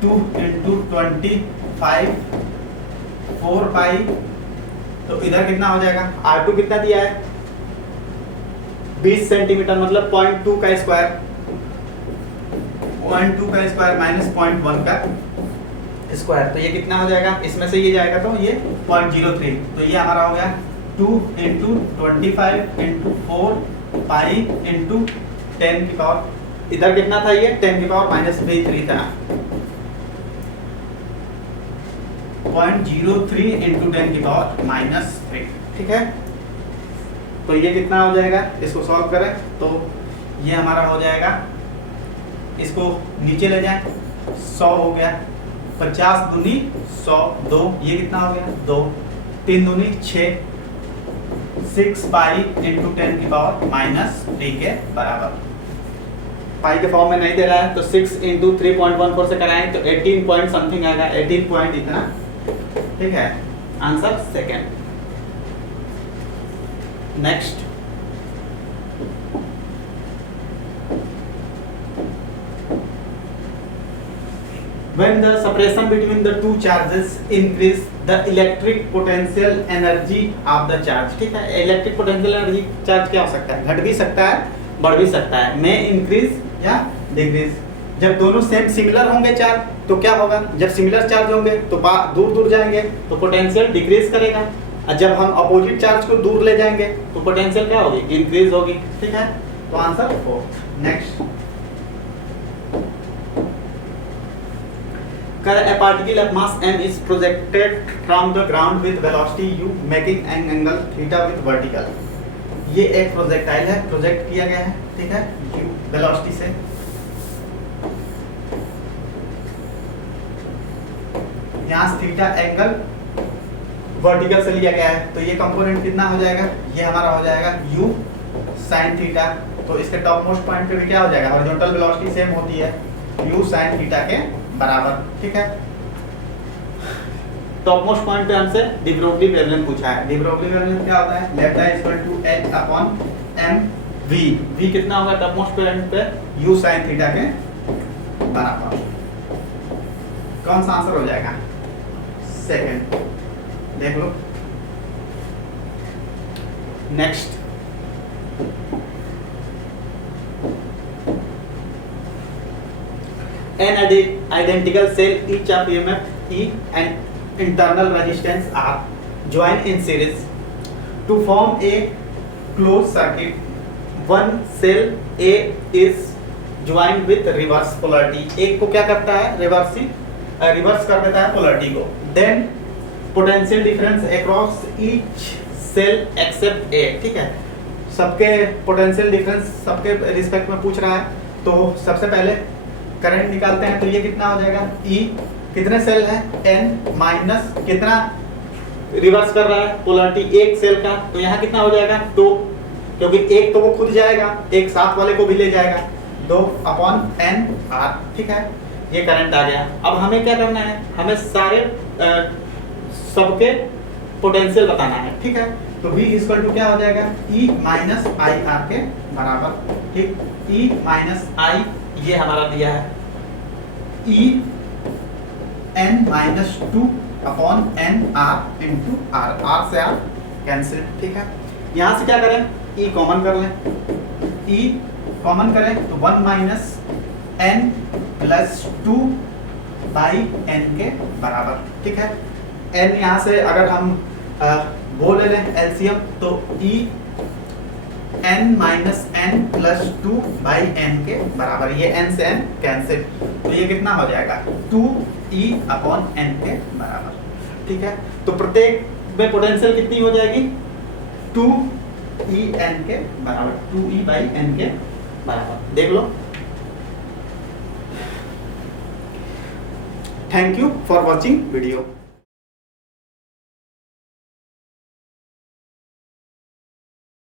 2 × 25 4π, तो इधर कितना हो जाएगा? R2 कितना दिया है? 20 सेंटीमीटर, मतलब 0.2 का स्क्वायर, 0.2 का स्क्वायर माइनस 0.1 का स्क्वायर, तो ये कितना हो जाएगा? इसमें से ये जाएगा तो ये 0.03, तो ये हमारा हो गया 2 × 25 × 4π × 10 की पावर, इधर कितना था? ये 10 की पावर -3 था, 0.03 × 10 की पावर -3। ठीक है, तो ये कितना हो जाएगा? इसको सॉल्व करें तो ये हमारा हो जाएगा, इसको नीचे ले जाएं, 100 हो गया, 50 दूनी 100, 2, ये कितना हो गया? 2, 3 दूनी 6, 6π × 10 की पावर -3 के बराबर। पाई के फॉर्म में नहीं दे रहा है तो 6 × 3.14 से कराएं तो 18 पॉइंट समथिंग आएगा, 18 पॉइंट इतना। ठीक है, answer second. Next, when the separation between the two charges increase the electric potential energy of the charge। ठीक है, इलेक्ट्रिक पोटेंशियल एनर्जी चार्ज क्या हो सकता है? घट भी सकता है, बढ़ भी सकता है, में इंक्रीज या डिक्रीज। जब दोनों सेम सिमिलर होंगे चार्ज तो क्या होगा? जब सिमिलर चार्ज होंगे तो दूर दूर जाएंगे तो पोटेंशियल डिक्रीज करेगा, और जब हम अपोजिट चार्ज को दूर ले जाएंगे तो पोटेंशियल क्या होगी? इंक्रीज होगी। ठीक है, तो answer 4। Next, a particle of mass m is projected from the ground with velocity u making an angle theta with vertical। ये एक प्रोजेक्टाइल है, प्रोजेक्ट किया गया है। ठीक है, u वेलोसिटी से, यहाँ थीटा एंगल वर्टिकल से लिया गया है, तो ये कंपोनेंट कितना हो जाएगा? ये हमारा हो जाएगा u sin थीटा। तो इसके टॉप मोस्ट पॉइंट पे भी क्या हो जाएगा? हॉरिजॉन्टल वेलोसिटी सेम होती है, u sin थीटा के बराबर। ठीक है, टॉप मोस्ट पॉइंट पे हमसे डी ब्रोगली वेवलेंथ पूछा है। डी ब्रोगली वेवलेंथ क्या होता है? Lambda = h/m v। v कितना होगा टॉप मोस्ट पॉइंट पे? u sin थीटा के बराबर। कौन सा आंसर हो जाएगा? सेकंड। देख लो। Next, an identical cell each of EMF E and internal resistance R join in series to form a closed circuit, one cell A is joined with reverse polarity. एक को क्या करता है, रिवर्स कर देता है पोलैरिटी को. Then potential difference across each cell except A. ठीक है, सबके पोटेंशियल डिफरेंस सबके रिस्पेक्ट में पूछ रहा है. तो सबसे पहले करंट निकालते हैं. तो ये कितना हो जाएगा, E कितने सेल है, N माइनस कितना रिवर्स कर रहा है पोलैरिटी एक सेल का. तो यहाँ कितना हो जाएगा 2, क्योंकि एक तो वो खुद जाएगा, एक साथ वाले को भी ले जाएगा. 2/N/R. ठीक है, ये करंट आ गया. अब हमें क्या करना है, हमें सारे सबके पोटेंशियल बताना है. ठीक है, तो V इक्वल टू क्या हो जाएगा, E माइनस आई आर के बराबर. ठीक, E माइनस आई ये हमारा दिया है, E N minus 2/N/R into R. R से R कैंसिल. ठीक है, यहाँ से क्या करें, E कॉमन कर लें. E कॉमन करें तो 1 माइनस N प्लस 2/N के बराबर. ठीक है, N यहाँ से अगर हम वो ले लें एलसीएम, तो E N minus N plus 2/N के बराबर. ये N से N कैंसिल, तो ये कितना हो जाएगा 2E/N के बराबर. ठीक है, तो प्रत्येक में पोटेंशियल कितनी हो जाएगी, 2EN के बराबर, 2E/N के बराबर. देख लो. Thank you for watching video.